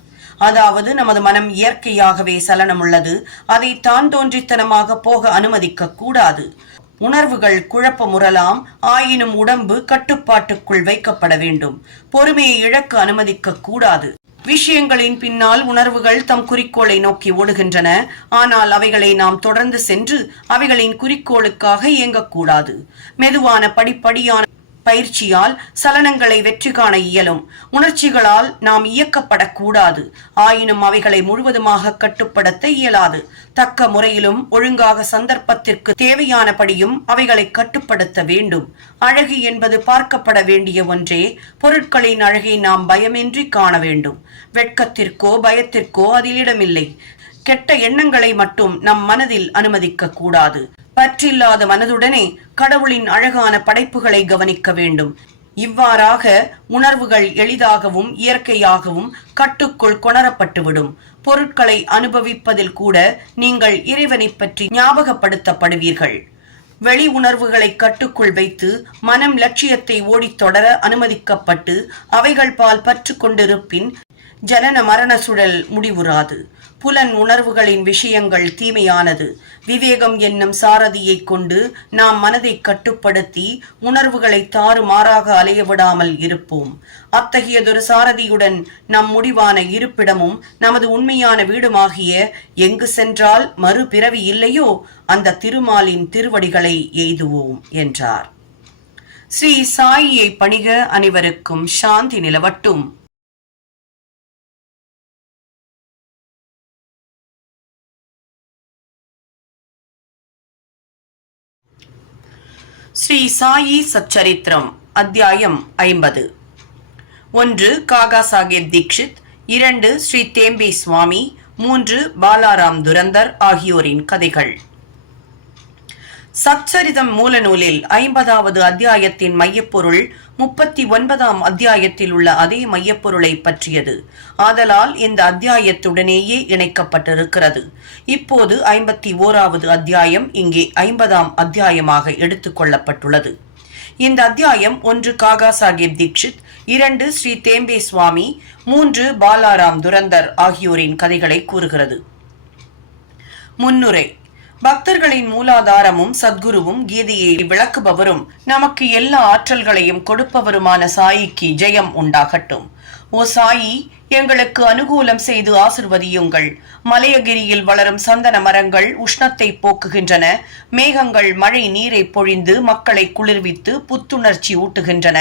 அதாவது நமது மனம் இயற்கையாகவே சலனமுள்ளது. அதை தான் தோன்றித்தனமாக போக அனுமதிக்க கூடாது. உணர்வுகள் குழப்பமுறலாம். ஆயினும் உடம்பு கட்டுப்பாட்டுக்குள் வைக்கப்பட வேண்டும். பொறுமையை இழக்க அனுமதிக்க கூடாது. விஷயங்களின் பின்னால் உணர்வுகள் தம் குறிக்கோளை நோக்கி ஓடுகின்றன. ஆனால் அவைகளை நாம் தொடர்ந்து சென்று அவைகளின் குறிக்கோளுக்காக இயங்கக்கூடாது. மெதுவான படிப்படியான பயிற்சியால் சலனங்களை வெற்றி காண இயலும். உணர்ச்சிகளால் நாம் இயக்கப்படக்கூடாது. ஆயினும் அவைகளை முழுவதுமாக கட்டுப்படுத்த இயலாது. தக்க முறையிலும் ஒழுங்காக சந்தர்ப்பத்திற்கு தேவையானபடியும் அவைகளை கட்டுப்படுத்த வேண்டும். அழகு என்பது பார்க்கப்பட வேண்டிய ஒன்றே. பொருட்களின் அழகை நாம் பயமின்றி காண வேண்டும். வெட்கத்திற்கோ பயத்திற்கோ அதில் இடமில்லை. கெட்ட எண்ணங்களை மட்டும் நம் மனதில் அனுமதிக்க கூடாது. பற்றில்லாத மனதுடனே கடவுளின் அழகான படைப்புகளை கவனிக்க வேண்டும். இவ்வாறாக உணர்வுகள் எளிதாகவும் இயற்கையாகவும் கட்டுக்குள் கொணரப்பட்டுவிடும். பொருட்களை அனுபவிப்பதில் கூட நீங்கள் இறைவனை பற்றி ஞாபகப்படுத்தப்படுவீர்கள். வெளி உணர்வுகளை கட்டுக்குள் வைத்து மனம் லட்சியத்தை ஓடித் தொடர அனுமதிக்கப்பட்டு அவைகள் பால் பற்று கொண்டிருப்பின் ஜனன மரண சுழல் முடிவுறாது. புலன் உணர்வுகளின் விஷயங்கள் தீமையானது. விவேகம் என்னும் சாரதியை கொண்டு நாம் மனதை கட்டுப்படுத்தி உணர்வுகளை தாறுமாறாக அலைய விடாமல் இருப்போம். அத்தகையதொரு சாரதியுடன் நம் முடிவான இருப்பிடமும் நமது உண்மையான வீடுமாகிய எங்கு சென்றால் மறுபிறவி இல்லையோ அந்த திருமாலின் திருவடிகளை எய்துவோம் என்றார். ஸ்ரீ சாயியை பணிக. அனைவருக்கும் சாந்தி நிலவட்டும். ஸ்ரீ சாயி சச்சரித்திரம் அத்தியாயம் 50. 1. காகா சாஹேப் தீக்ஷித். 2. ஸ்ரீ தேம்பே சுவாமி. 3 பாலாராம் துரந்தர் ஆகியோரின் கதைகள். சச்சரிதம் மூல நூலில் 50வது அத்தியாயத்தின் மையப்பொருள் 39ஆம் அத்தியாயத்தில் உள்ள அதே மையப்பொருளை பற்றியது. ஆதலால் இந்த அத்தியாயத்துடனேயே இணைக்கப்பட்டிருக்கிறது. இப்போது 51வது அத்தியாயம் இங்கே 50ஆம் அத்தியாயமாக எடுத்துக் கொள்ளப்பட்டுள்ளது. இந்த அத்தியாயம் 1 காகா சாஹேப் தீக்ஷித், 2 ஸ்ரீ தேம்பே சுவாமி, 3 பாலாராம் துரந்தர் ஆகியோரின் கதைகளை கூறுகிறது. முன்னுரை. பக்தர்களின் மூலாதாரமும் சத்குருவும் கீதையை விளக்குபவரும் நமக்கு எல்லா ஆற்றல்களையும் கொடுப்பவருமான சாயிக்கு ஜெயம் உண்டாகட்டும். ஓ சாயி, எங்களுக்கு அனுகூலம் செய்து ஆசிர்வதியுங்கள். மலையகிரியில் வளரும் சந்தன மரங்கள் உஷ்ணத்தை போக்குகின்றன. மேகங்கள் மழை நீரை பொழிந்து மக்களை குளிர்வித்து புத்துணர்ச்சி ஊட்டுகின்றன.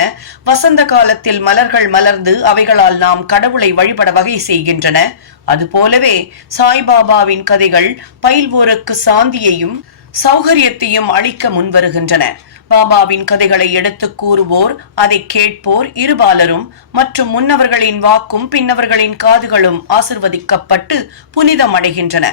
வசந்த காலத்தில் மலர்கள் மலர்ந்து அவைகளால் நாம் கடவுளை வழிபட வகை செய்கின்றன. அதுபோலவே சாய்பாபாவின் கதைகள் பயில்வோருக்கு சாந்தியையும் சௌகரியத்தையும் அளிக்க முன்வருகின்றன. பாபாவின் கதைகளை எடுத்துக் கூறுவோர், அதை கேட்போர் இருபாலரும் மற்றும் முன்னவர்களின் வாக்கும் பின்னவர்களின் காதுகளும் ஆசிர்வதிக்கப்பட்டு புனிதம் அடைகின்றன.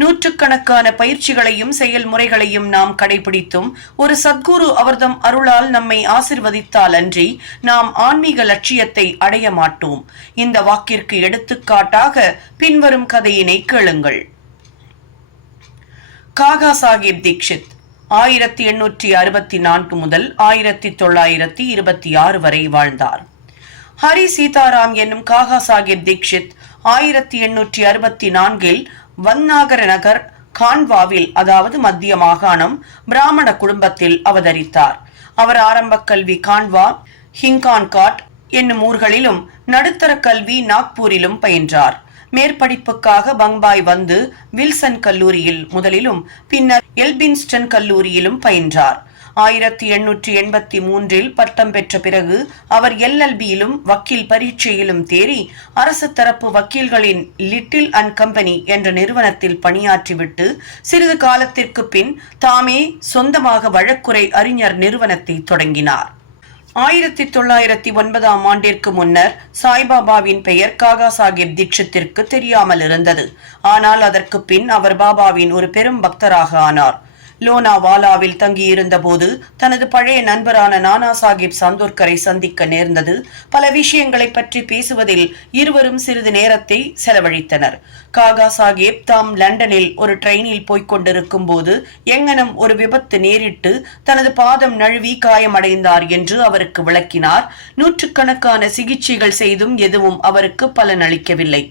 நூற்றுக்கணக்கான பயிற்சிகளையும் செயல்முறைகளையும் நாம் கடைபிடித்தும் ஒரு சத்குரு அவர்தம் அருளால் நம்மை ஆசிர்வதித்தால் அன்றி நாம் ஆன்மீக லட்சியத்தை அடைய மாட்டோம். இந்த வாக்கிற்கு எடுத்துக்காட்டாக பின்வரும் கதையினை கேளுங்கள். காகா சாஹேப் தீக்ஷித் 1864 முதல் 1926 வரை வாழ்ந்தார். ஹரி சீதாராம் என்னும் காகா சாஹேப் தீக்ஷித் 1864 வன்னாகர நகர் கான்வாவில், அதாவது மத்திய மாகாணம், பிராமண குடும்பத்தில் அவதரித்தார். அவர் ஆரம்ப கல்வி கான்வா, ஹிங்கான்காட் என்னும் ஊர்களிலும் நடுத்தர கல்வி நாக்பூரிலும் பயின்றார். மேற்படிப்புக்காக பம்பாய் வந்து வில்சன் கல்லூரியில் முதலிலும் பின்னர் எல்பின்ஸ்டன் கல்லூரியிலும் பயின்றார். 1883 பட்டம் பெற்ற பிறகு அவர் LLBயிலும் வக்கீல் பரீட்சையிலும் தேறி அரசு தரப்பு வக்கீல்களின் லிட்டில் அண்ட் கம்பெனி என்ற நிறுவனத்தில் பணியாற்றிவிட்டு சிறிது காலத்திற்கு பின் தாமே சொந்தமாக வழக்குரை அறிஞர் நிறுவனத்தை தொடங்கினார். 1909ஆம் ஆண்டிற்கு முன்னர் சாய்பாபாவின் பெயர் காகா சாஹேப் தீக்ஷித்திற்கு தெரியாமல் இருந்தது. ஆனால் அதற்கு பின் அவர் பாபாவின் ஒரு பெரும் பக்தராக ஆனார். லோனாவாலாவில் தங்கியிருந்த போது தனது பழைய நண்பரான நானா சாஹிப் சந்தோர்கரை சந்திக்க நேர்ந்தது. பல விஷயங்களை பற்றி பேசுவதில் இருவரும் சிறிது நேரத்தை செலவழித்தனர். காகா சாஹேப் தாம் லண்டனில் ஒரு ட்ரெயினில் போய்க் கொண்டிருக்கும் போது எங்கனம் ஒரு விபத்து நேரிட்டு தனது பாதம் நழுவி காயமடைந்தார் என்று அவருக்கு விளக்கினார். நூற்றுக்கணக்கான சிகிச்சைகள் செய்தும் எதுவும் அவருக்கு பலனளிக்கவில்லை.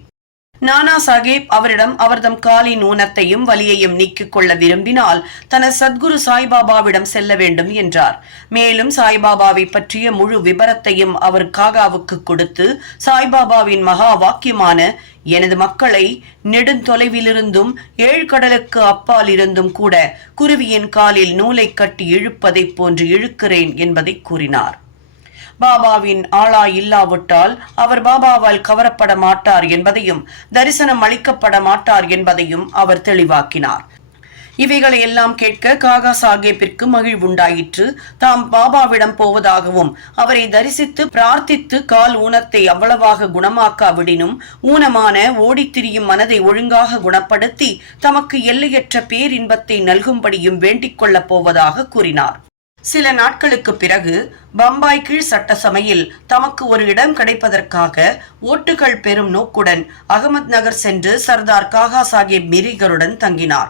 நானா சாஹேப் அவரிடம் அவர்தம் காலின் ஊனத்தையும் வலியையும் நீக்கிக் கொள்ள விரும்பினால் தனது சத்குரு சாய்பாபாவிடம் செல்ல வேண்டும் என்றார். மேலும் சாய்பாபாவை பற்றிய முழு விபரத்தையும் அவர் காகாவுக்கு கொடுத்து சாய்பாபாவின் மகா வாக்கியமான எனது மக்களை நெடுந்தொலைவிலிருந்தும் 7 கடலுக்கு அப்பால் இருந்தும் கூட குருவியின் காலில் நூலை கட்டி இழுப்பதைப் போன்று இழுக்கிறேன் என்பதை கூறினார். பாபாவின் ஆளா இல்லாவிட்டால் அவர் பாபாவால் கவரப்பட மாட்டார் என்பதையும் தரிசனம் அளிக்கப்பட மாட்டார் என்பதையும் அவர் தெளிவாக்கினார். இவைகளை எல்லாம் கேட்க காகா சாஹேப்பிற்கு மகிழ்வுண்டாயிற்று. தாம் பாபாவிடம் போவதாகவும் அவரை தரிசித்து பிரார்த்தித்து கால் ஊனத்தை அவ்வளவாக குணமாக்காவிடினும் ஊனமான ஓடித்திரியும் மனதை ஒழுங்காக குணப்படுத்தி தமக்கு எல்லையற்ற பேரின்பத்தை நல்கும்படியும் வேண்டிக் கொள்ளப் போவதாக கூறினார். சில நாட்களுக்கு பிறகு பம்பாய் கீழ் சட்டசபையில் தமக்கு ஒரு இடம் கிடைப்பதற்காக ஓட்டுகள் பெறும் நோக்குடன் அகமது நகர் சென்று சர்தார் காகா சாஹேப் மிரிகருடன் தங்கினார்.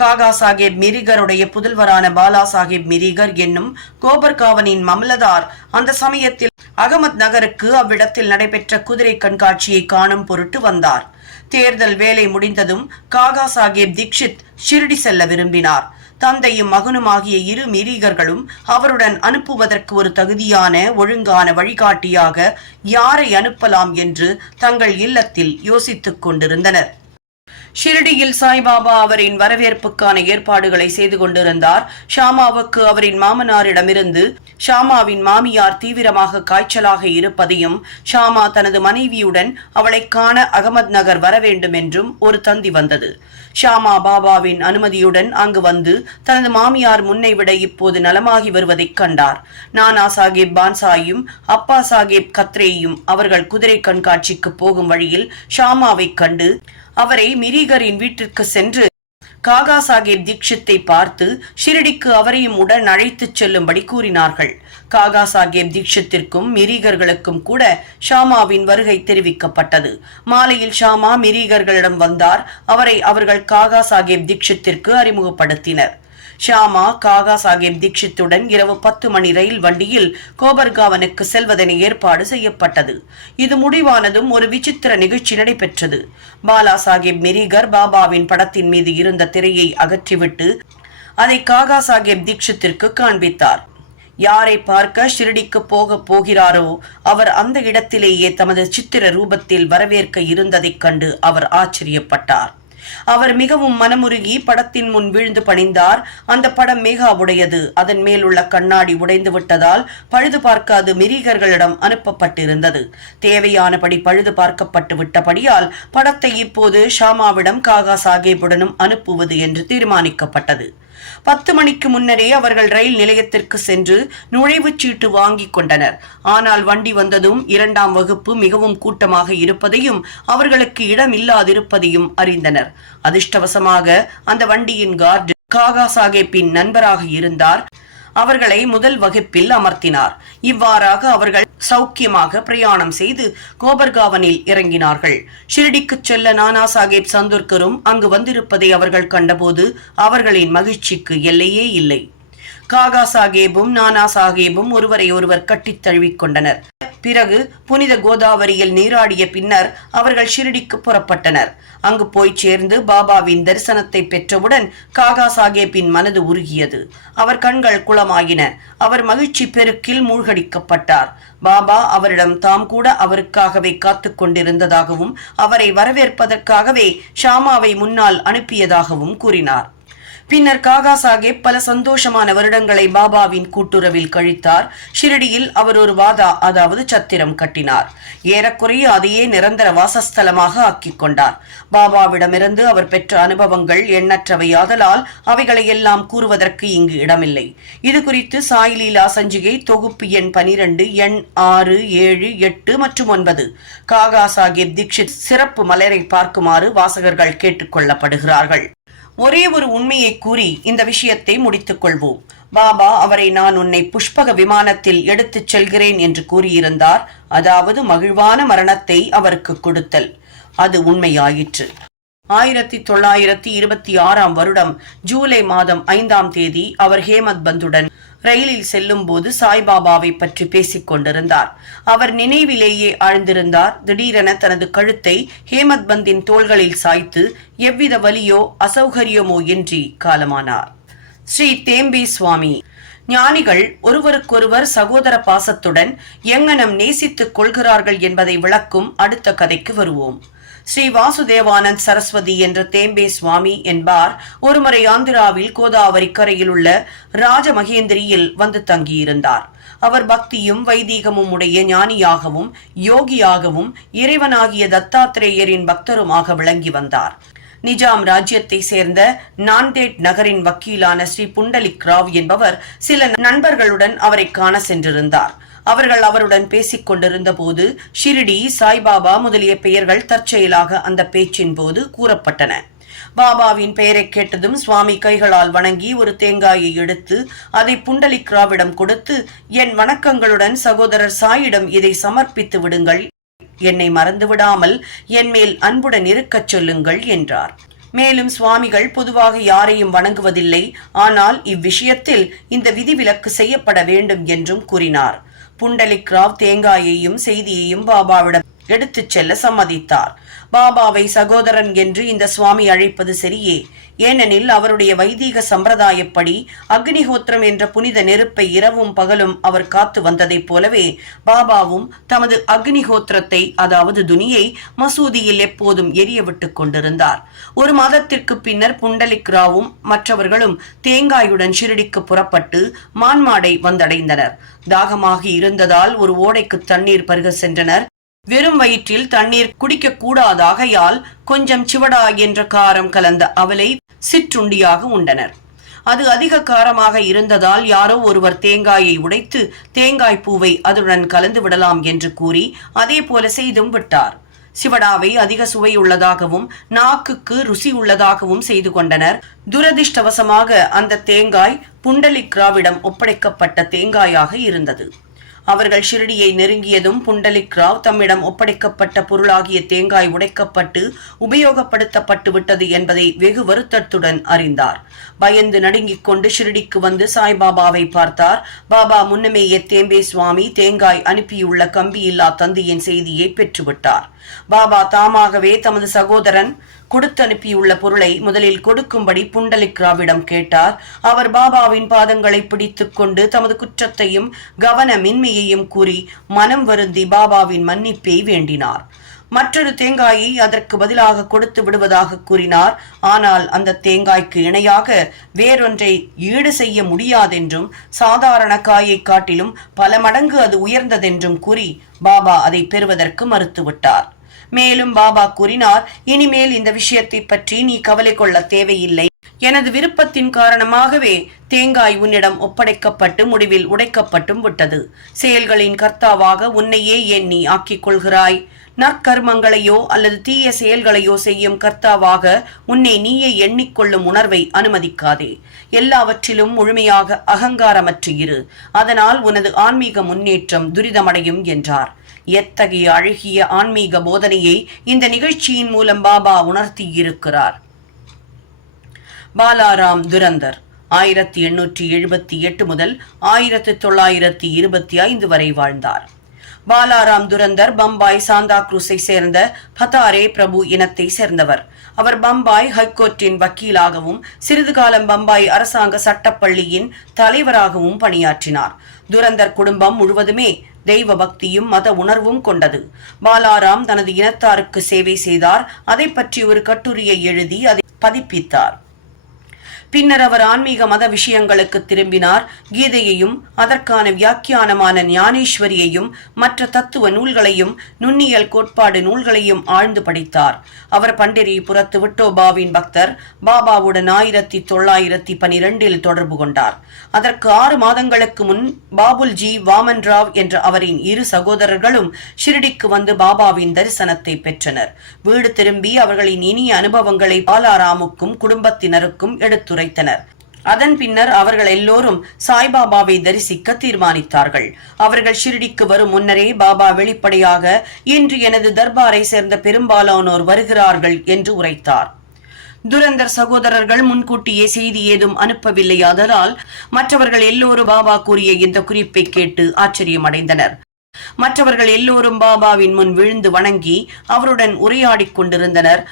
காகா சாஹேப் மிரிகருடைய புதல்வரான பாலா சாஹேப் மிரிகர் என்னும் கோபர்காவனின் மமலதார் அந்த சமயத்தில் அகமது நகருக்கு அவ்விடத்தில் நடைபெற்ற குதிரை கண்காட்சியை காணும் பொருட்டு வந்தார். தேர்தல் வேலை முடிந்ததும் காகா சாஹேப் தீக்ஷித் ஷிர்டி செல்ல விரும்பினார். தந்தையும் மகனுமாகிய இரு மிரீகர்களும் அவருடன் அனுப்புவதற்கு ஒரு தகுதியான ஒழுங்கான வழிகாட்டியாக யாரை அனுப்பலாம் என்று தங்கள் இல்லத்தில் யோசித்துக் கொண்டிருந்தனர். ஷிரடியில் சாய்பாபா அவரின் வரவேற்புக்கான ஏற்பாடுகளை செய்து கொண்டிருந்தார். ஷாமாவுக்கு அவரின் மாமனாரிடமிருந்து ஷாமாவின் மாமியார் தீவிரமாக காய்ச்சலாக இருப்பதையும், ஷாமா தனது மனைவியுடன் அவளை காண அகமது நகர் வர வேண்டும் என்றும் ஒரு தந்தி வந்தது. ஷாமா பாபாவின் அனுமதியுடன் அங்கு வந்து தனது மாமியார் முன்னை விட இப்போது நலமாகி வருவதைக் கண்டார். நானா சாஹிப் பான்சாயும் அப்பா சாஹிப் கத்ரேயும் அவர்கள் குதிரை கண்காட்சிக்கு போகும் வழியில் ஷாமாவை கண்டு அவரை மிரிகரின் வீட்டிற்கு சென்று காகா சாஹிப் தீக்ஷித்தை பார்த்து ஷிரடிக்கு அவரையும் உடன் அழைத்துச் செல்லும்படி கூறினார்கள். காகா சாஹிப் தீக்ஷித்திற்கும் மிரிகர்களுக்கும் கூட ஷாமாவின் வருகை தெரிவிக்கப்பட்டது. மாலையில் ஷாமா மிரிகர்களிடம் வந்தார். அவரை அவர்கள் காகா சாஹிப் தீக்ஷித்திற்கு அறிமுகப்படுத்தினர். ஷாமா காகா சாஹிப் தீக்ஷித்துடன் இரவு 10 மணி ரயில் வண்டியில் கோபர்காவனுக்கு செல்வதென ஏற்பாடு செய்யப்பட்டது. இது முடிவானதும் ஒரு விசித்திர நிகழ்ச்சி நடைபெற்றது. பாலா சாஹிப் மிரிகர் பாபாவின் படத்தின் மீது இருந்த திரையை அகற்றிவிட்டு அதை காகா சாஹிப் தீக்ஷித்திற்கு காண்பித்தார். யாரை பார்க்க ஷிரடிக்கு போகிறாரோ அவர் அந்த இடத்திலேயே தமது சித்திர ரூபத்தில் வரவேற்க இருந்ததைக் கண்டு அவர் ஆச்சரியப்பட்டார். அவர் மிகவும் மனமுருகி படத்தின் முன் வீழ்ந்து பணிந்தார். அந்த படம் மேகாவுடையது. அதன் மேலுள்ள கண்ணாடி உடைந்து விட்டதால் பழுது பார்க்காது மிரிகர்களிடம் அனுப்பப்பட்டிருந்தது. தேவையானபடி பழுது பார்க்கப்பட்டு விட்டபடியால் படத்தை இப்போது ஷாமாவிடம் காகா சாஹிப்புடனும் அனுப்புவது என்று தீர்மானிக்கப்பட்டது. 10 மணிக்கு முன்னரே அவர்கள் ரயில் நிலையத்திற்கு சென்று நுழைவுச் சீட்டு வாங்கிக் கொண்டனர். ஆனால் வண்டி வந்ததும் 2ஆம் வகுப்பு மிகவும் கூட்டமாக இருப்பதையும் அவர்களுக்கு இடம் இல்லாதிருப்பதையும் அறிந்தனர். அதிர்ஷ்டவசமாக அந்த வண்டியின் கார்டு காகா சாஹிப்பின் நண்பராக இருந்தார். அவர்களை முதல் வகுப்பில் அமர்த்தினார். இவ்வாறாக அவர்கள் சௌக்கியமாக பிரயாணம் செய்து கோபர்காவனில் இறங்கினார்கள். ஷிரடிக்கு செல்ல நானா சாஹிப் சந்துர்கரும் அங்கு வந்திருப்பதை அவர்கள் கண்டபோது அவர்களின் மகிழ்ச்சிக்கு எல்லையே இல்லை. காகா சாஹிப்பும் நானா சாஹிப்பும் ஒருவரை ஒருவர் கட்டித் தழுவிக் கொண்டனர். பிறகு புனித கோதாவரியில் நீராடிய பின்னர் அவர்கள் ஷிரடிக்கு புறப்பட்டனர். அங்கு போய் சேர்ந்து பாபாவின் தரிசனத்தை பெற்றவுடன் காகா சாஹிப்பின் மனது உருகியது. அவர் கண்கள் குளமாயின. அவர் மகிழ்ச்சி பெருக்கில் மூழ்கடிக்கப்பட்டார். பாபா அவரிடம் தாம் கூட அவருக்காகவே காத்து கொண்டிருந்ததாகவும் அவரை வரவேற்பதற்காகவே ஷாமாவை முன்னால் அனுப்பியதாகவும் கூறினார். பின்னர் காகா சாஹிப் பல சந்தோஷமான வருடங்களை பாபாவின் கூட்டுறவில் கழித்தார். ஷிரடியில் அவர் ஒரு வாதா அதாவது சத்திரம் கட்டினார். ஏறக்குறைய அதையே நிரந்தர வாசஸ்தலமாக ஆக்கிக் கொண்டார். பாபாவிடமிருந்து அவர் பெற்ற அனுபவங்கள் எண்ணற்றவையாதலால் அவைகளை எல்லாம் கூறுவதற்கு இங்கு இடமில்லை. இது குறித்து சாய்லீலா சஞ்சிகை தொகுப்பு எண் 12 எண் 6, 7, 8 மற்றும் 9 காகா சாஹிப் தீக்ஷித் சிறப்பு மலரை பார்க்குமாறு வாசகர்கள் கேட்டுக் கொள்ளப்படுகிறார்கள். ஒரே ஒரு உண்மையை கூறி இந்த விஷயத்தை முடித்துக் கொள்வோம். பாபா அவரை நான் உன்னை புஷ்பக விமானத்தில் எடுத்துச் செல்கிறேன் என்று கூறியிருந்தார். அதாவது மகிழ்வான மரணத்தை அவருக்கு கொடுத்தல். அது உண்மையாயிற்று. 1926ஆம் வருடம் ஜூலை மாதம் 5ஆம் தேதி அவர் ஹேமத் பந்துடன் ரயிலில் செல்லும் போது சாய்பாபாவை பற்றி பேசிக் கொண்டிருந்தார். அவர் நினைவிலேயே ஆழ்ந்திருந்தார். திடீரென தனது கழுத்தை ஹேமத் பந்தின் தோள்களில் சாய்த்து எவ்வித வலியோ அசௌகரியமோ இன்றி காலமானார். ஸ்ரீ தேம்பே சுவாமி. ஞானிகள் ஒருவருக்கொருவர் சகோதர பாசத்துடன் எங்கனம் நேசித்துக் கொள்கிறார்கள் என்பதை விளக்கும் அடுத்த கதைக்கு வருவோம். ஸ்ரீ வாசுதேவானந்த் சரஸ்வதி என்ற தேம்பே சுவாமி என்பார் ஒருமுறை ஆந்திராவில் கோதாவரி கரையில் உள்ள ராஜமகேந்திரியில் வந்து தங்கியிருந்தார். அவர் பக்தியும் வைதீகமும் உடைய ஞானியாகவும் யோகியாகவும் இறைவனாகிய தத்தாத்திரேயரின் பக்தருமாக விளங்கி வந்தார். நிஜாம் ராஜ்யத்தை சேர்ந்த நான்தேட் நகரின் வக்கீலான ஸ்ரீ புண்டலிக் ராவ் என்பவர் சில நண்பர்களுடன் அவரை காண சென்றிருந்தார். அவர்கள் அவருடன் பேசிக் கொண்டிருந்த போது ஷிரடி, சாய்பாபா முதலிய பெயர்கள் தற்செயலாக அந்த பேச்சின் போது கூறப்பட்டன. பாபாவின் பெயரை கேட்டதும் சுவாமி கைகளால் வணங்கி ஒரு தேங்காயை எடுத்து அதை புண்டலிக் ராவிடம் கொடுத்து, என் வணக்கங்களுடன் சகோதரர் சாயிடம் இதை சமர்ப்பித்து விடுங்கள். என்னை மறந்துவிடாமல் என் மேல் அன்புடன் இருக்கச் சொல்லுங்கள் என்றார். மேலும் சுவாமிகள் பொதுவாக யாரையும் வணங்குவதில்லை, ஆனால் இவ்விஷயத்தில் இந்த விதிவிலக்கு செய்யப்பட வேண்டும் என்றும் கூறினார். புண்டலிக் ராவ் தேங்காயையும் செய்தியையும் பாபாவிடம் எடுத்துச் செல்ல சம்மதித்தார். பாபாவை சகோதரன் என்று இந்த சுவாமி அழைப்பது சரியே, ஏனெனில் அவருடைய வைதீக சம்பிரதாயப்படி அக்னிஹோத்திரம் என்ற புனித நெருப்பை இரவும் பகலும் அவர் காத்து வந்ததைப் போலவே பாபாவும் தமது அக்னிஹோத்திரத்தை, அதாவது துனியை, மசூதியில் எப்போதும் எரிய விட்டுக் கொண்டிருந்தார். ஒரு மாதத்திற்கு பின்னர் புண்டலிக் ராவும் மற்றவர்களும் தேங்காயுடன் ஷிரடிக்கு புறப்பட்டு மான்மாடை வந்தடைந்தனர். தாகமாகி இருந்ததால் ஒரு ஓடைக்கு தண்ணீர் பருக சென்றனர். வெறும் வயிற்றில் தண்ணீர் குடிக்க கூடாதாகையால் கொஞ்சம் சிவடா என்ற காரம் கலந்த அவலை சிற்றுண்டியாக உண்டனர். அது அதிக காரமாக இருந்ததால் யாரோ ஒருவர் தேங்காயை உடைத்து தேங்காய் பூவை அதுடன் கலந்து விடலாம் என்று கூறி அதே போல செய்தும் விட்டார். சிவடாவை அதிக சுவை உள்ளதாகவும் நாக்குக்கு ருசி உள்ளதாகவும் செய்து கொண்டனர். துரதிர்ஷ்டவசமாக அந்த தேங்காய் புண்டலிக் ராவிடம் ஒப்படைக்கப்பட்ட தேங்காயாக இருந்தது. அவர்கள் ஷிரடியை நெருங்கியதும் புண்டலிக் ராவ் தம்மிடம் ஒப்படைக்கப்பட்ட பொருளாகிய தேங்காய் உடைக்கப்பட்டு உபயோகப்படுத்தப்பட்டு விட்டது என்பதை வெகு வருத்தத்துடன் அறிந்தார். பயந்து நடுங்கிக் கொண்டு ஷிரடிக்கு வந்து சாய்பாபாவை பார்த்தார். பாபா முன்னமேயே தேம்பே சுவாமி தேங்காய் அனுப்பியுள்ள கம்பியில்லா தந்தியின் செய்தியை பெற்றுவிட்டார். பாபா தாமாகவே தமது சகோதரன் கொடுத்து அனுப்பியுள்ள பொருளை முதலில் கொடுக்கும்படி புண்டலிக் ராவிடம் கேட்டார். அவர் பாபாவின் பாதங்களை பிடித்துக் கொண்டு தமது குற்றத்தையும் கவனமின்மையையும் கூறி மனம் வருந்தி பாபாவின் மன்னிப்பை வேண்டினார். மற்றொரு தேங்காயை அதற்கு பதிலாக கொடுத்து விடுவதாக கூறினார். ஆனால் அந்த தேங்காய்க்கு இணையாக வேறொன்றை ஈடு செய்ய முடியாதென்றும் சாதாரண காயை காட்டிலும் பல மடங்கு அது உயர்ந்ததென்றும் கூறி பாபா அதை பெறுவதற்கு மறுத்துவிட்டார். மேலும் பாபா கூறினார், இனிமேல் இந்த விஷயத்தை பற்றி நீ கவலை கொள்ள தேவையில்லை. எனது விருப்பத்தின் காரணமாகவே தேங்காய் உன்னிடம் ஒப்படைக்கப்பட்டு முடிவில் உடைக்கப்பட்டும் விட்டது. செயல்களின் கர்த்தாவாக உன்னையே ஏன் நீ ஆக்கிக் கொள்கிறாய்? நற்கர்மங்களையோ அல்லது தீய செயல்களையோ செய்யும் கர்த்தாவாக உன்னை நீயே எண்ணிக்கொள்ளும் உணர்வை அனுமதிக்காதே. எல்லாவற்றிலும் முழுமையாக அகங்காரமற்று இரு. அதனால் உனது ஆன்மீக முன்னேற்றம் துரிதமடையும் என்றார். எத்தகைய அழகிய ஆன்மீக போதனையை இந்த நிகழ்ச்சியின் மூலம் பாபா உணர்த்தியிருக்கிறார். பாலாராம் துரந்தர் 1878 முதல் 1925 வரை வாழ்ந்தார். பாலாராம் துரந்தர் பம்பாய் சாந்தா குரூஸை சேர்ந்த பதாரே பிரபு இனத்தை சேர்ந்தவர். அவர் பம்பாய் ஹைகோர்ட்டின் வக்கீலாகவும் சிறிது காலம் பம்பாய் அரசாங்க சட்டப்பள்ளியின் தலைவராகவும் பணியாற்றினார். துரந்தர் குடும்பம் முழுவதுமே தெய்வ பக்தியும் மத உணர்வும் கொண்டது. பாலாராம் தனது இனத்தாருக்கு சேவை செய்தார். அதை பற்றி ஒரு கட்டுரையை எழுதி அதை பதிப்பித்தார். பின்னர் அவர் ஆன்மீக மத விஷயங்களுக்கு திரும்பினார். கீதையையும் அதற்கான வியாக்கியானமான ஞானேஸ்வரியையும் மற்ற தத்துவ நூல்களையும் நுண்ணியல் கோட்பாடு நூல்களையும் ஆழ்ந்து படித்தார். அவர் பண்டிரிபுரத்து விட்டோபாவின் பக்தர். பாபாவுடன் 1912 தொடர்பு கொண்டார். அதற்கு 6 மாதங்களுக்கு முன் பாபுல்ஜி வாமன் ராவ் என்ற அவரின் 2 சகோதரர்களும் ஷிரடிக்கு வந்து பாபாவின் தரிசனத்தை பெற்றனர். வீடு திரும்பி அவர்களின் இனிய அனுபவங்களை பாலாராமுக்கும் குடும்பத்தினருக்கும் எடுத்துரைத்தனர். அதன் பின்னர் அவர்கள் எல்லோரும் சாய்பாபாவை தரிசிக்க தீர்மானித்தார்கள். அவர்கள் ஷிரடிக்கு வரும் முன்னரே பாபா வெளிப்படையாக, இன்று எனது தர்பாரை சேர்ந்த பெரும்பாலானோர் வருகிறார்கள் என்று உரைத்தார். துரந்தர் சகோதரர்கள் முன்கூட்டியே செய்தி ஏதும் அனுப்பவில்லையாதலால் மற்றவர்கள் எல்லோரும் பாபா கூறிய இந்த குறிப்பை கேட்டு ஆச்சரியமடைந்தனர். மற்றவர்கள் எல்லோரும் பாபாவின் முன் விழுந்து வணங்கி அவருடன் உரையாடிக் கொண்டிருந்தனர்.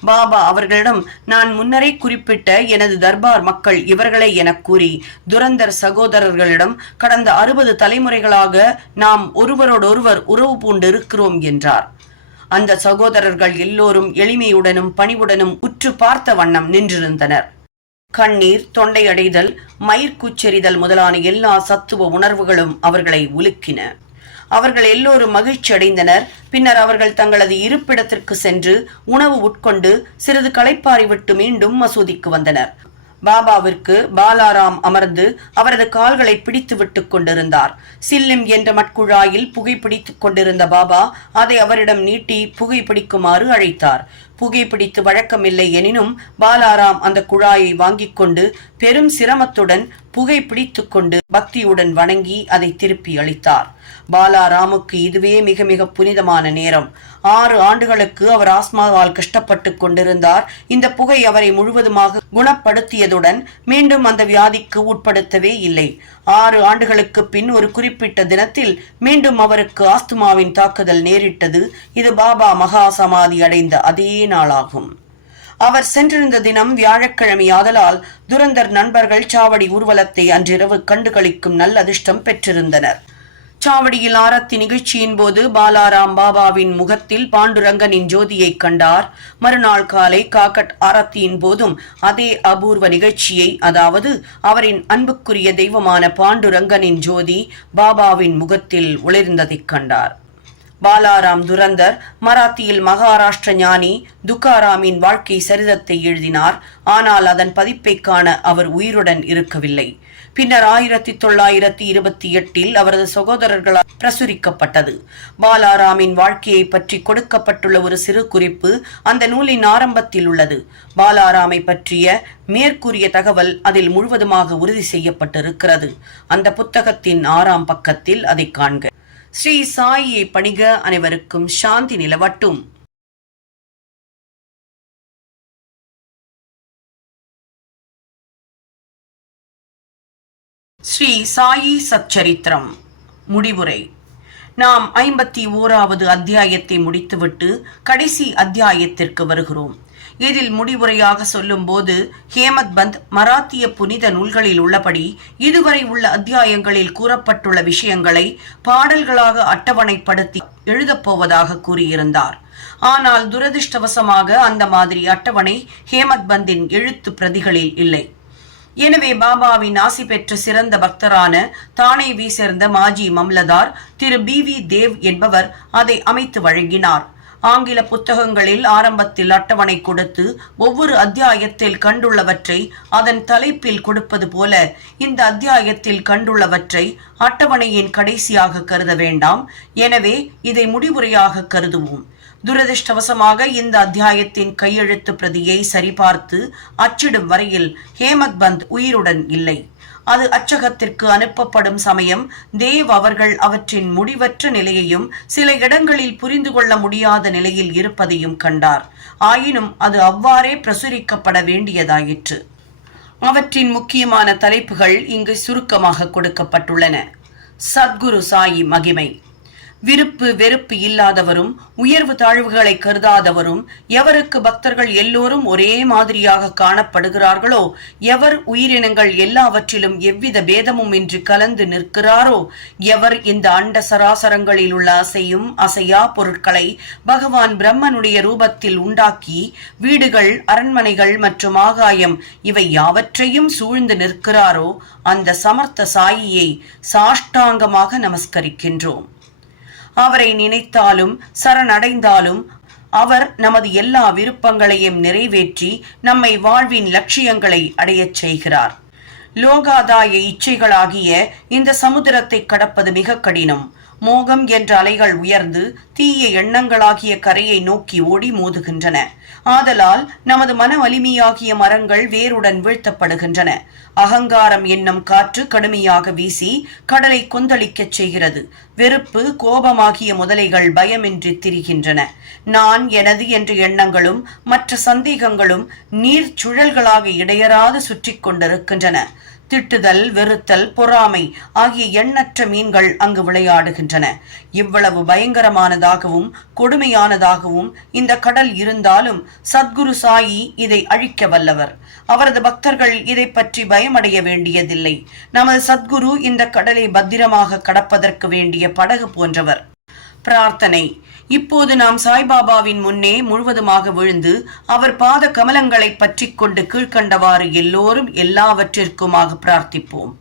பாபா அவர்களிடம், நான் முன்னரே குறிப்பிட்ட எனது தர்பார் மக்கள் இவர்களே எனக் கூறி துரந்தர் சகோதரர்களிடம் கடந்த 60 தலைமுறைகளாக நாம் ஒருவரோடொருவர் உறவு பூண்டு இருக்கிறோம் என்றார். அந்த சகோதரர்கள் எல்லோரும் எளிமையுடனும் பணிவுடனும் உற்று பார்த்த வண்ணம் நின்றிருந்தனர். கண்ணீர், தொண்டை அடைதல், மயிர்கூச்செறிதல் முதலான எல்லா சத்துவ உணர்வுகளும் அவர்களை உலுக்கின. அவர்கள் எல்லோரும் மகிழ்ச்சி அடைந்தனர். பின்னர் அவர்கள் தங்களது இருப்பிடத்திற்கு சென்று உணவு உட்கொண்டு சிறிது களைப்பாரி விட்டு மீண்டும் மசூதிக்கு வந்தனர். பாபாவிற்கு பாலாராம் அமர்ந்து அவரது கால்களை பிடித்து விட்டுக் கொண்டிருந்தார். சில்லிம் என்ற மட்குழாயில் புகை பிடித்துக் கொண்டிருந்த பாபா அதை அவரிடம் நீட்டி புகை பிடிக்குமாறு அழைத்தார். புகைப்பிடித்து வழக்கமில்லை எனினும் பாலாராம் அந்த குழாயை வாங்கிக் கொண்டு பெரும் சிரமத்துடன் புகைப்பிடித்துக் கொண்டு பக்தியுடன் வணங்கி அதை திருப்பி அளித்தார். பாலாராமுக்கு இதுவே மிக மிக புனிதமான நேரம். 6 ஆண்டுகளுக்கு அவர் ஆஸ்மாவால் கஷ்டப்பட்டு கொண்டிருந்தார். இந்த புகை அவரை முழுவதுமாக குணப்படுத்தியதுடன் மீண்டும் அந்த வியாதிக்கு உட்படுத்தவே இல்லை. 6 ஆண்டுகளுக்கு பின் ஒரு குறிப்பிட்ட தினத்தில் மீண்டும் அவருக்கு ஆஸ்துமாவின் தாக்குதல் நேரிட்டது. இது பாபா மகா சமாதி அடைந்த அதே நாளாகும். அவர் சென்றிருந்த தினம் வியாழக்கிழமையாதலால் துரந்தர் நண்பர்கள் சாவடி ஊர்வலத்தை அன்றிரவு கண்டுகளிக்கும் நல்ல அதிர்ஷ்டம் பெற்றிருந்தனர். சாவடியில் ஆரத்தி நிகழ்ச்சியின் போது பாலாராம் பாபாவின் முகத்தில் பாண்டுரங்கனின் ஜோதியை கண்டார். மறுநாள் காலை காக்கட் ஆரத்தியின் போதும் அதே அபூர்வ நிகழ்ச்சியை, அதாவது அவரின் அன்புக்குரிய தெய்வமான பாண்டுரங்கனின் ஜோதி பாபாவின் முகத்தில் ஒளிர்ந்ததைக் கண்டார். பாலாராம் துரந்தர் மராத்தியில் மகாராஷ்டிர ஞானி துக்காராமின் வாழ்க்கை சரிதத்தை எழுதினார். ஆனால் அதன் பதிப்பை காண அவர் உயிருடன் இருக்கவில்லை. பின்னர் 1928 அவரது சகோதரர்களால் பிரசுரிக்கப்பட்டது. பாலாராமின் வாழ்க்கையை பற்றி கொடுக்கப்பட்டுள்ள ஒரு சிறு குறிப்பு அந்த நூலின் ஆரம்பத்தில் உள்ளது. பாலாராமை பற்றிய மேற்கூறிய தகவல் அதில் முழுவதுமாக உறுதி செய்யப்பட்டிருக்கிறது. அந்த புத்தகத்தின் 6ஆம் பக்கத்தில் அதை காண்க. ஸ்ரீ சாயியை பணிக. அனைவருக்கும் சாந்தி நிலவட்டும். ஸ்ரீ சாயி சச்சரித்திரம் முடிவுரை. நாம் 51வது அத்தியாயத்தை முடித்துவிட்டு கடைசி அத்தியாயத்திற்கு வருகிறோம். இதில் முடிவுரையாக சொல்லும் போது ஹேமத் பந்த் மராத்திய புனித நூல்களில் உள்ளபடி இதுவரை உள்ள அத்தியாயங்களில் கூறப்பட்டுள்ள விஷயங்களை பாடல்களாக அட்டவணைப்படுத்தி எழுதப்போவதாக கூறியிருந்தார். ஆனால் துரதிருஷ்டவசமாக அந்த மாதிரி அட்டவணை ஹேமத் பந்தின் எழுத்து பிரதிகளில் இல்லை. எனவே பாபாவின் ஆசி பெற்ற சிறந்த பக்தரான தானேவை சேர்ந்த மாஜி மம்லதார் திரு BV தேவ் என்பவர் அதை அமைத்து வழங்கினார். ஆங்கில புத்தகங்களில் ஆரம்பத்தில் அட்டவணை கொடுத்து ஒவ்வொரு அத்தியாயத்தில் கண்டுள்ளவற்றை அதன் தலைப்பில் கொடுப்பது போல இந்த அத்தியாயத்தில் கண்டுள்ளவற்றை அட்டவணையின் கடைசியாக கருத வேண்டாம். எனவே இதை முடிவுரையாக கருதுவோம். துரதிருஷ்டவசமாக இந்த அத்தியாயத்தின் கையெழுத்து பிரதியை சரிபார்த்து அச்சிடும் வரையில் ஹேமத் பந்த் உயிருடன் இல்லை. அது அச்சகத்திற்கு அனுப்பப்படும் சமயம் தேவ் அவர்கள் அவற்றின் முடிவற்ற நிலையையும் சில இடங்களில் புரிந்து கொள்ள முடியாத நிலையில் இருப்பதையும் கண்டார். ஆயினும் அது அவ்வாறே பிரசுரிக்கப்பட வேண்டியதாயிற்று. அவற்றின் முக்கியமான தலைப்புகள் இங்கு சுருக்கமாக கொடுக்கப்பட்டுள்ளன. சத்குரு சாயி மகிமை. விருப்பு வெறுப்பு இல்லாதவரும் உயர்வு தாழ்வுகளை கருதாதவரும், எவருக்கு பக்தர்கள் எல்லோரும் ஒரே மாதிரியாக காணப்படுகிறார்களோ, எவர் உயிரினங்கள் எல்லாவற்றிலும் எவ்வித பேதமும் இன்றி கலந்து நிற்கிறாரோ, எவர் இந்த அண்ட சராசரங்களில் உள்ள அசையும் அசையா பொருட்களை பகவான் பிரம்மனுடைய ரூபத்தில் உண்டாக்கி வீடுகள், அரண்மனைகள் மற்றும் ஆகாயம் இவை யாவற்றையும் சூழ்ந்து நிற்கிறாரோ, அந்த சமர்த்த சாயியை சாஷ்டாங்கமாக நமஸ்கரிக்கின்றோம். அவரை நினைத்தாலும் சரணடைந்தாலும் அவர் நமது எல்லா விருப்பங்களையும் நிறைவேற்றி நம்மை வாழ்வின் லட்சியங்களை அடையச் செய்கிறார். லோகாதாய இச்சைகளாகிய இந்த சமுத்திரத்தை கடப்பது மிக கடினம். மோகம் என்ற அலைகள் உயர்ந்து தீய எண்ணங்களாகிய கரையை நோக்கி ஓடி மோதுகின்றன. ஆதலால் நமது மன வலிமையாகிய மரங்கள் வேருடன் வீழ்த்தப்படுகின்றன. அகங்காரம் என்னும் காற்று கடுமையாக வீசி கடலை கொந்தளிக்கச் செய்கிறது. வெறுப்பு, கோபமாகிய முதலைகள் பயமின்றி திரிகின்றன. நான், எனது என்ற எண்ணங்களும் மற்ற சந்தேகங்களும் நீர் சுழல்களாக இடையறாது சுற்றி கொண்டிருக்கின்றன. திட்டுதல், வெறுத்தல், பொறாமை ஆகிய எண்ணற்ற மீன்கள் அங்கு விளையாடுகின்றன. இவ்வளவு பயங்கரமானதாகவும் கொடுமையானதாகவும் இந்த கடல் இருந்தாலும் சத்குரு சாயி இதை அழிக்க வல்லவர். அவரது பக்தர்கள் இதை பற்றி பயமடைய வேண்டியதில்லை. நமது சத்குரு இந்த கடலை பத்திரமாக கடப்பதற்கு வேண்டிய படகு போன்றவர். பிரார்த்தனை. இப்போது நாம் சாய்பாபாவின் முன்னே முழுவதுமாக விழுந்து அவர் பாத கமலங்களை பற்றி கொண்டு கீழ்கண்டவாறு எல்லோரும் எல்லாவற்றிற்குமாக பிரார்த்திப்போம்.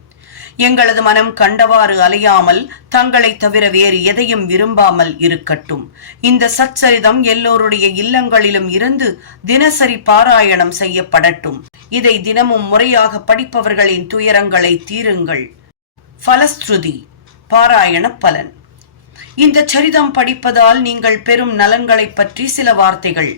எங்களது மனம் கண்டவாறு அலையாமல் தங்களை தவிர வேறு எதையும் விரும்பாமல் இருக்கட்டும். இந்த சச்சரிதம் எல்லோருடைய இல்லங்களிலும் இருந்து தினசரி பாராயணம் செய்யப்படட்டும். இதை தினமும் முறையாக படிப்பவர்களின் துயரங்களை தீருங்கள். பலஸ்ருதி. பாராயண பலன். இந்த சரிதம் படிப்பதால் நீங்கள் பெறும் நலன்களை பற்றி சில வார்த்தைகள்.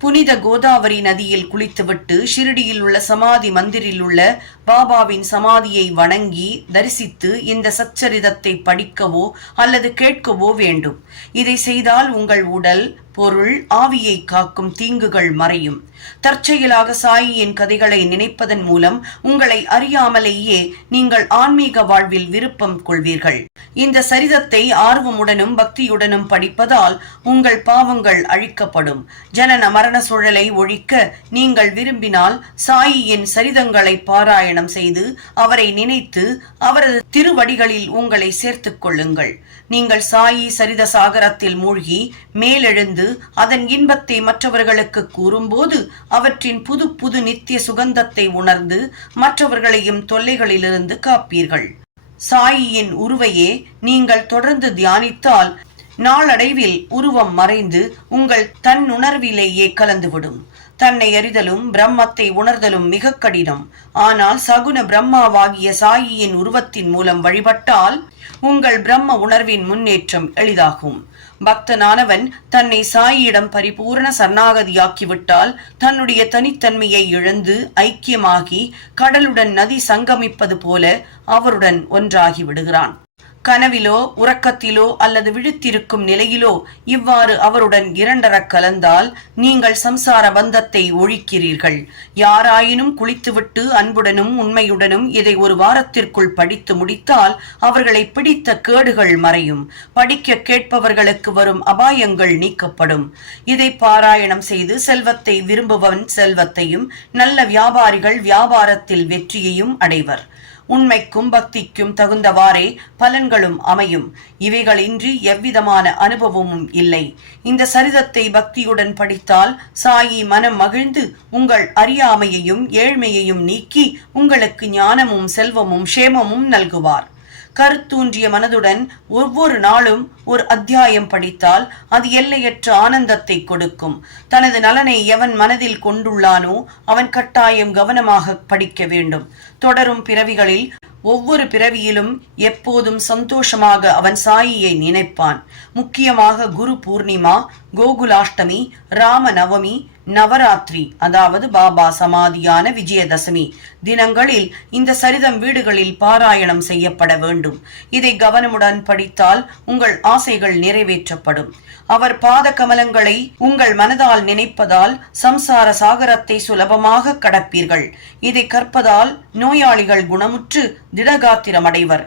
புனித கோதாவரி நதியில் குளித்துவிட்டு ஷிரடியில் உள்ள சமாதி மந்திரில் உள்ள பாபாவின் சமாதியை வணங்கி தரிசித்து இந்த சச்சரிதத்தை படிக்கவோ அல்லது கேட்கவோ வேண்டும். இதை செய்தால் உங்கள் உடல், பொருள், ஆவியை காக்கும் தீங்குகள் மறையும். தற்செயலாக சாயியின் கதைகளை நினைப்பதன் மூலம் உங்களை அறியாமலேயே நீங்கள் ஆன்மீக வாழ்வில் விருப்பம் கொள்வீர்கள். இந்த சரிதத்தை ஆர்வமுடனும் பக்தியுடனும் படிப்பதால் உங்கள் பாவங்கள் அழிக்கப்படும். ஜனன மரண சூழலை ஒழிக்க நீங்கள் விரும்பினால் சாயியின் சரிதங்களை பாராயணம் செய்து அவரை நினைத்து அவரது திருவடிகளில் உங்களை சேர்த்துக் கொள்ளுங்கள். நீங்கள் சாயி சரித சாகரத்தில் மூழ்கி மேலெழுந்து அதன் இன்பத்தை மற்றவர்களுக்கு கூறும்போது அவற்றின் புது புது நித்திய சுகந்தத்தை உணர்ந்து மற்றவர்களையும் தொல்லைகளிலிருந்து காப்பீர்கள். சாயியின் உருவையே நீங்கள் தொடர்ந்து தியானித்தால் நாளடைவில் உருவம் மறைந்து உங்கள் தன்னுணர்விலேயே கலந்துவிடும். தன்னை அறிதலும் பிரம்மத்தை உணர்தலும் மிக கடினம். ஆனால் சகுன பிரம்மாவாகிய சாயியின் உருவத்தின் மூலம் வழிபட்டால் உங்கள் பிரம்ம உணர்வின் முன்னேற்றம் எளிதாகும். பக்தனானவன் தன்னை சாயியிடம் பரிபூர்ண சரணாகதியாக்கிவிட்டால் தன்னுடைய தனித்தன்மையை இழந்து ஐக்கியமாகி கடலுடன் நதி சங்கமிப்பது போல அவருடன் ஒன்றாகி விடுகிறான். கனவிலோ உறக்கத்திலோ அல்லது விழித்திருக்கும் நிலையிலோ இவ்வாறு அவருடன் இரண்டரக் கலந்தால் நீங்கள் சம்சார பந்தத்தை ஒழிக்கிறீர்கள். யாராயினும் குளித்துவிட்டு அன்புடனும் உண்மையுடனும் இதை ஒரு வாரத்திற்குள் படித்து முடித்தால் அவர்களை பிடித்த கேடுகள் மறையும். படிக்க கேட்பவர்களுக்கு வரும் அபாயங்கள் நீக்கப்படும். இதை பாராயணம் செய்து செல்வத்தை விரும்புபவன் செல்வத்தையும், நல்ல வியாபாரிகள் வியாபாரத்தில் வெற்றியையும் அடைவர். உண்மைக்கும் பக்திக்கும் தகுந்தவாறே பலன்களும் அமையும். இவைகளின்றி எவ்விதமான அனுபவமும் இல்லை. இந்த சரிதத்தை பக்தியுடன் படித்தால் சாயி மனம் மகிழ்ந்து உங்கள் அறியாமையையும் ஏழ்மையையும் நீக்கி உங்களுக்கு ஞானமும் செல்வமும் க்ஷேமமும் நல்குவார். கருத்தூன்றிய மனதுடன் ஒவ்வொரு நாளும் ஒரு அத்தியாயம் படித்தால் அது எல்லையற்ற ஆனந்தத்தை கொடுக்கும். தனது நலனை எவன் மனதில் கொண்டுள்ளானோ அவன் கட்டாயம் கவனமாக படிக்க வேண்டும். தொடரும் பிறவிகளில் ஒவ்வொரு பிறவியிலும் எப்போதும் சந்தோஷமாக அவன் சாயியை நினைப்பான். முக்கியமாக குரு பூர்ணிமா, கோகுலாஷ்டமி, ராம நவமி, நவராத்திரி அதாவது பாபா சமாதியான விஜயதசமி தினங்களில் இந்த சரிதம் வீடுகளில் பாராயணம் செய்யப்பட வேண்டும். இதை கவனமுடன் படித்தால் உங்கள் ஆசைகள் நிறைவேற்றப்படும். அவர் பாத கமலங்களை உங்கள் மனதால் நினைப்பதால் சம்சார சாகரத்தை சுலபமாக கடப்பீர்கள். இதை கற்பதால் நோயாளிகள் குணமுற்று திடகாத்திரமடைவர்,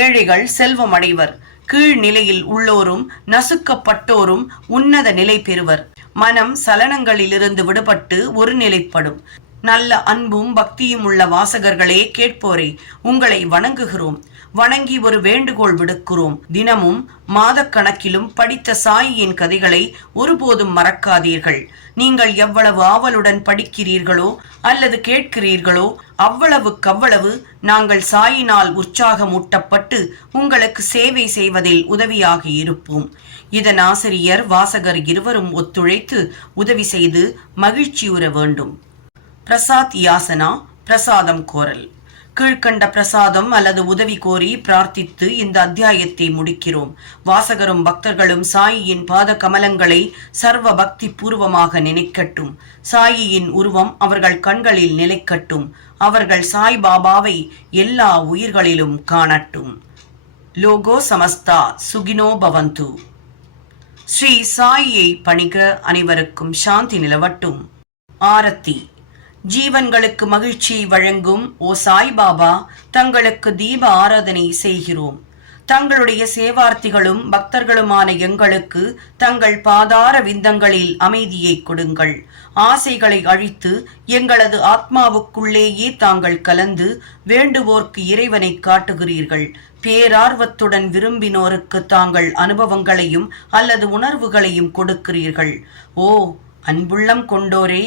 ஏழைகள் செல்வம் அடைவர், கீழ்நிலையில் உள்ளோரும் நசுக்கப்பட்டோரும் உன்னத நிலை பெறுவர். மனம் சலனங்களிலிருந்து விடுபட்டு ஒரு நிலைப்படும். நல்ல அன்பும் பக்தியும் உள்ள வாசகர்களே, கேட்போரே, உங்களை வணங்குகிறோம். வணங்கி ஒரு வேண்டுகோள் விடுக்கிறோம். தினமும் மாதக்கணக்கிலும் படித்த சாயியின் கதைகளை ஒருபோதும் மறக்காதீர்கள். நீங்கள் எவ்வளவு ஆவலுடன் படிக்கிறீர்களோ அல்லது கேட்கிறீர்களோ அவ்வளவுக்கவ்வளவு நாங்கள் சாயினால் உற்சாகமூட்டப்பட்டு உங்களுக்கு சேவை செய்வதில் உதவியாக இருப்போம். இதன் ஆசிரியர் வாசகர் இருவரும் ஒத்துழைத்து உதவி செய்து மகிழ்ச்சியுற வேண்டும். பிரசாத் யாசனா, பிரசாதம் கோரல். கீழ்கண்ட பிரசாதம் அல்லது உதவி கோரி பிரார்த்தித்து இந்த அத்தியாயத்தை முடிக்கிறோம். வாசகரும் பக்தர்களும் சாயியின் பாத கமலங்களை சர்வ பக்தி பூர்வமாக நினைக்கட்டும். சாயியின் உருவம் அவர்கள் கண்களில் நிலைக்கட்டும். அவர்கள் சாய் பாபாவை எல்லா உயிர்களிலும் காணட்டும். லோகோ சமஸ்தா சுகினோ பவந்து. ஸ்ரீ சாயியை பணிகிற அனைவருக்கும் சாந்தி நிலவட்டும். ஆரத்தி. ஜீவன்களுக்கு மகிழ்ச்சியை வழங்கும் ஓ சாய்பாபா, தங்களுக்கு தீப ஆராதனை செய்கிறோம். தங்களுடைய சேவார்த்திகளும் பக்தர்களுமான எங்களுக்கு தங்கள் பாதார விந்தங்களில் அமைதியை கொடுங்கள். ஆசைகளை அழித்து எங்களது ஆத்மாவுக்குள்ளேயே தாங்கள் கலந்து வேண்டுவோர்க்கு இறைவனை காட்டுகிறீர்கள். பேரார்வத்துடன் விரும்பினோருக்கு தாங்கள் அனுபவங்களையும் அல்லது உணர்வுகளையும் கொடுக்கிறீர்கள். ஓ அன்புள்ளம் கொண்டோரே,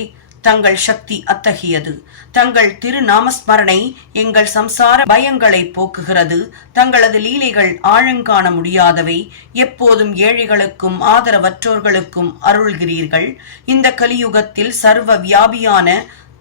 தங்கள் சக்தி அத்தகையது. தங்கள் திருநாமஸ்மரணை எங்கள் சம்சார பயங்களை போக்குகிறது. தங்களது லீலைகள் ஆழங்காண முடியாதவை. எப்போதும் ஏழைகளுக்கும் ஆதரவற்றோர்களுக்கும் அருள்கிறீர்கள். இந்த கலியுகத்தில் சர்வ வியாபியான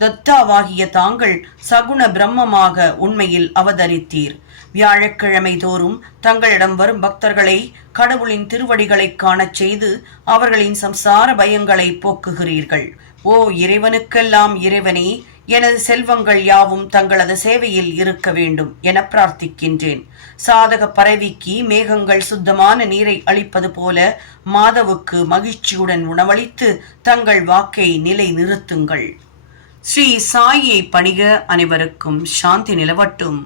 தத்தாவாகிய தாங்கள் சகுண பிரம்மமாக உண்மையில் அவதரித்தீர். வியாழக்கிழமை தோறும் தங்களிடம் வரும் பக்தர்களை கடவுளின் திருவடிகளை காணச் செய்து அவர்களின் சம்சார பயங்களை போக்குகிறீர்கள். ஓ இறைவனுக்கெல்லாம் இறைவனே, எனது செல்வங்கள் யாவும் தங்களது சேவையில் இருக்க வேண்டும் என பிரார்த்திக்கின்றேன். சாதக பறவைக்கு மேகங்கள் சுத்தமான நீரை அளிப்பது போல மாதவுக்கு மகிழ்ச்சியுடன் உணவளித்து தங்கள் வாக்கை நிலை நிறுத்துங்கள். ஸ்ரீ சாயை பணிக. அனைவருக்கும் சாந்தி நிலவட்டும்.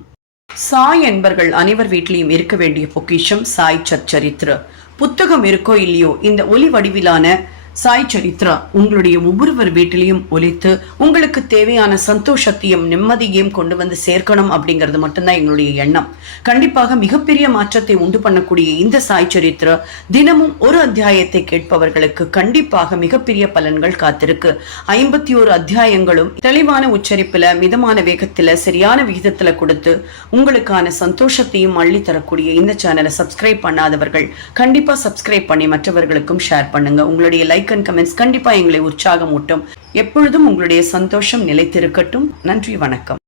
சாய் என்பர்கள் அனைவர் வீட்டிலையும் இருக்க வேண்டிய பொக்கிஷம் சாய் சச்சரித்ர. புத்தகம் இருக்கோ இல்லையோ, இந்த ஒலி வடிவிலான சாய் சரித்ரா உங்களுடைய ஒவ்வொருவர் வீட்டிலையும் ஒலித்து உங்களுக்கு தேவையான சந்தோஷத்தையும் நிம்மதியையும் கொண்டு வந்து சேர்க்கணும் அப்படிங்கிறது மட்டும்தான் எங்களுடைய எண்ணம். கண்டிப்பாக மிகப்பெரிய மாற்றத்தை உண்டு பண்ணக்கூடிய இந்த சாய் சரித்ரா தினமும் ஒரு அத்தியாயத்தை கேட்பவர்களுக்கு கண்டிப்பாக மிகப்பெரிய பலன்கள் காத்திருக்கு. 51 அத்தியாயங்களும் தெளிவான உச்சரிப்புல, மிதமான வேகத்துல, சரியான விகிதத்துல கொடுத்து உங்களுக்கான சந்தோஷத்தையும் அள்ளி தரக்கூடிய இந்த சேனலை சப்ஸ்கிரைப் பண்ணாதவர்கள் கண்டிப்பா சப்ஸ்கிரைப் பண்ணி மற்றவர்களுக்கும் ஷேர் பண்ணுங்க. உங்களுடைய லைக் அண்ட் கமெண்ட்ஸ் கண்டிப்பா எங்களை உற்சாகமூட்டும். எப்பொழுதும் உங்களுடைய சந்தோஷம் நிலைத்திருக்கட்டும். நன்றி, வணக்கம்.